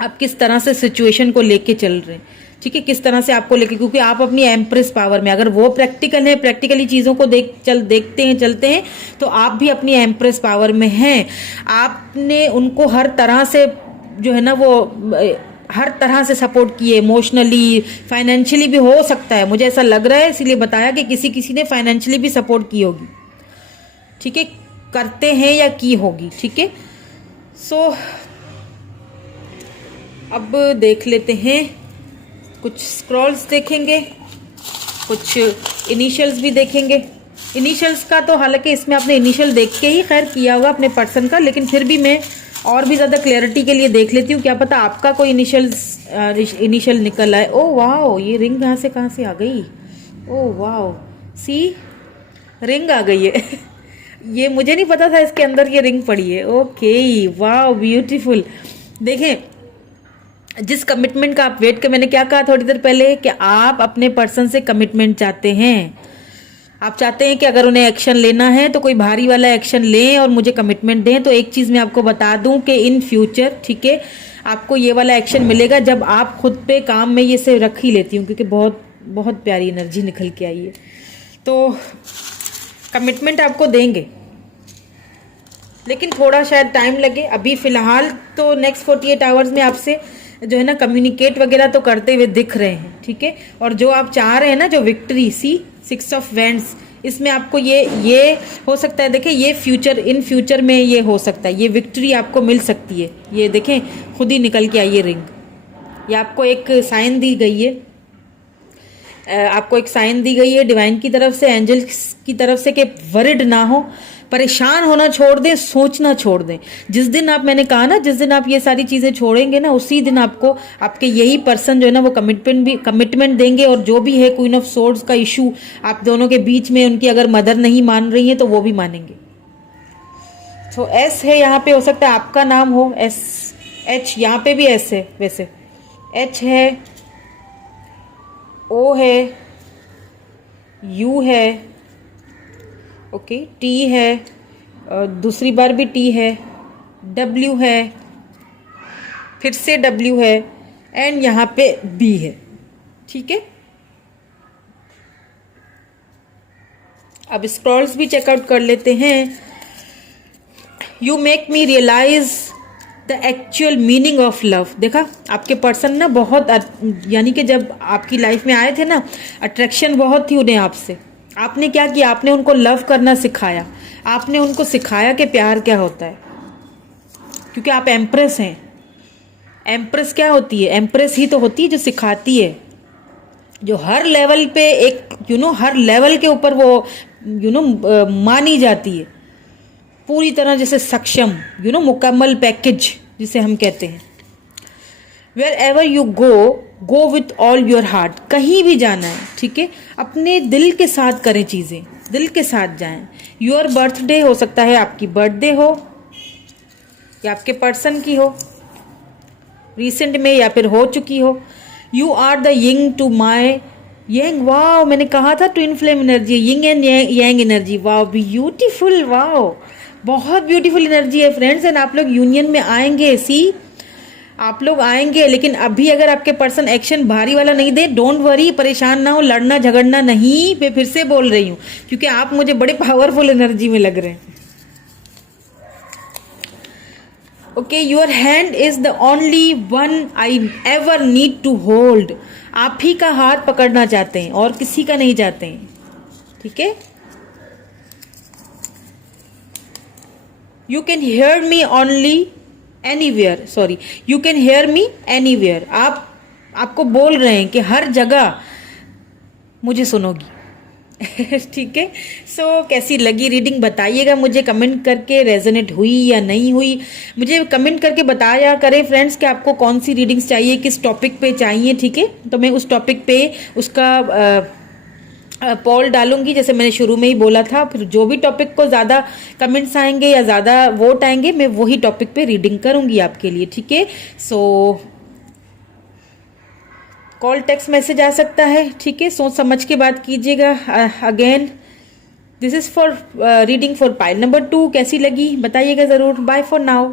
आप किस तरह से सिचुएशन को लेके चल रहे हैं। ठीक है, किस तरह से आपको लेके, क्योंकि आप अपनी एम्प्रेस पावर में, अगर वो प्रैक्टिकल है, प्रैक्टिकली चीज़ों को देखते हैं, चलते हैं, तो आप भी अपनी एम्प्रेस पावर में हैं। आपने उनको हर तरह से जो है ना, वो हर तरह से सपोर्ट किए, इमोशनली, फाइनेंशियली भी हो सकता है, मुझे ऐसा लग रहा है, इसीलिए बताया कि किसी ने फाइनेंशियली भी सपोर्ट की होगी। ठीक है, करते हैं या की होगी। ठीक है, सो अब देख लेते हैं, कुछ स्क्रॉल्स देखेंगे, कुछ इनिशियल्स भी देखेंगे। इनिशियल्स का तो हालांकि इसमें आपने इनिशियल देख के ही खैर किया होगा अपने पर्सन का, लेकिन फिर भी मैं और भी ज़्यादा क्लैरिटी के लिए देख लेती हूँ, क्या पता आपका कोई इनिशियल निकल आए। ओ वाह, ये रिंग कहाँ से आ गई। ओ वाह, सी रिंग आ गई है ये मुझे नहीं पता था इसके अंदर ये रिंग पड़ी है। ओके, वाह ब्यूटीफुल। देखें, जिस कमिटमेंट का आप वेट कर, मैंने क्या कहा थोड़ी देर पहले, कि आप अपने पर्सन से कमिटमेंट चाहते हैं। आप चाहते हैं कि अगर उन्हें एक्शन लेना है तो कोई भारी वाला एक्शन लें और मुझे कमिटमेंट दें। तो एक चीज़ मैं आपको बता दूं कि इन फ्यूचर, ठीक है, आपको ये वाला एक्शन मिलेगा जब आप खुद पे काम में ये से रख ही लेती हूँ, क्योंकि बहुत बहुत प्यारी एनर्जी निकल के आई है। तो कमिटमेंट आपको देंगे, लेकिन थोड़ा शायद टाइम लगे। अभी फिलहाल तो नेक्स्ट 48 आवर्स में आपसे जो है ना कम्युनिकेट वगैरह तो करते हुए दिख रहे हैं, ठीक है। और जो आप चाह रहे हैं ना, जो विक्ट्री, सी 6 ऑफ वैंड्स, इसमें आपको ये हो सकता है, देखिए ये फ्यूचर, इन फ्यूचर में ये हो सकता है, ये विक्ट्री आपको मिल सकती है। ये देखें खुद ही निकल के आई है रिंग। ये आपको एक साइन दी गई है, आपको एक साइन दी गई है डिवाइन की तरफ से, एंजल्स की तरफ से, कि वरिड ना हो, परेशान होना छोड़ दें, सोचना छोड़ दें। जिस दिन आप, मैंने कहा ना, जिस दिन आप ये सारी चीज़ें छोड़ेंगे ना, उसी दिन आपको आपके यही पर्सन जो है ना वो कमिटमेंट देंगे। और जो भी है क्वीन ऑफ सोर्ड्स का इशू आप दोनों के बीच में, उनकी अगर मदर नहीं मान रही है तो वो भी मानेंगे। तो एस है यहाँ पे, हो सकता है आपका नाम हो एस, एच, यहाँ पे भी एस है, वैसे एच है, ओ है, यू है, ओके, टी है, दूसरी बार भी टी है, डब्ल्यू है, फिर से डब्ल्यू है, एंड यहाँ पे बी है, ठीक है। अब स्क्रॉल्स भी चेकआउट कर लेते हैं। You make me realise the actual meaning of love. देखा, आपके पर्सन ना बहुत, यानी कि जब आपकी लाइफ में आए थे ना, अट्रैक्शन बहुत थी उन्हें आपसे। आपने क्या किया, आपने उनको लव करना सिखाया, आपने उनको सिखाया कि प्यार क्या होता है, क्योंकि आप एम्प्रेस हैं। एम्प्रेस क्या होती है? एम्प्रेस ही तो होती है जो सिखाती है, जो हर लेवल पे एक हर लेवल के ऊपर वो मानी जाती है पूरी तरह, जैसे सक्षम, मुकम्मल पैकेज जिसे हम कहते हैं। Wherever you go with all your heart. कहीं भी जाना है, ठीक है, अपने दिल के साथ करें चीज़ें, दिल के साथ जाएं। योर बर्थडे, हो सकता है आपकी बर्थडे हो या आपके पर्सन की हो रिसेंट में, या फिर हो चुकी हो। You are the yin to my yang. Wow, मैंने कहा था twin flame energy, yin and yang energy. Wow, beautiful, wow, बहुत ब्यूटीफुल एनर्जी है फ्रेंड्स। एंड आप लोग यूनियन में आएंगे, सी आप लोग आएंगे। लेकिन अभी अगर आपके पर्सन एक्शन भारी वाला नहीं दे, डोंट वरी, परेशान ना हो, लड़ना झगड़ना नहीं। मैं फिर से बोल रही हूँ, क्योंकि आप मुझे बड़े पावरफुल एनर्जी में लग रहे हैं। Okay, your hand is the only one I ever need to hold. आप ही का हाथ पकड़ना चाहते हैं और किसी का नहीं चाहते हैं, ठीक है। You can hear me only anywhere, sorry, you can hear me anywhere. आपको बोल रहे हैं कि हर जगह मुझे सुनोगी। ठीक है। सो कैसी लगी रीडिंग बताइएगा मुझे कमेंट करके, रेजोनेट हुई या नहीं हुई मुझे कमेंट करके बताया करें फ्रेंड्स कि आपको कौन सी रीडिंग्स चाहिए, किस टॉपिक पे चाहिए, ठीक है। तो मैं उस टॉपिक पे उसका पोल डालूंगी, जैसे मैंने शुरू में ही बोला था। फिर जो भी टॉपिक को ज़्यादा कमेंट्स आएंगे या ज़्यादा वोट आएंगे, मैं वही टॉपिक पे रीडिंग करूंगी आपके लिए, ठीक है। सो कॉल टेक्स्ट मैसेज आ सकता है, ठीक है। सोच समझ के बात कीजिएगा। Again this is for reading for pile number 2। कैसी लगी बताइएगा ज़रूर। Bye for now.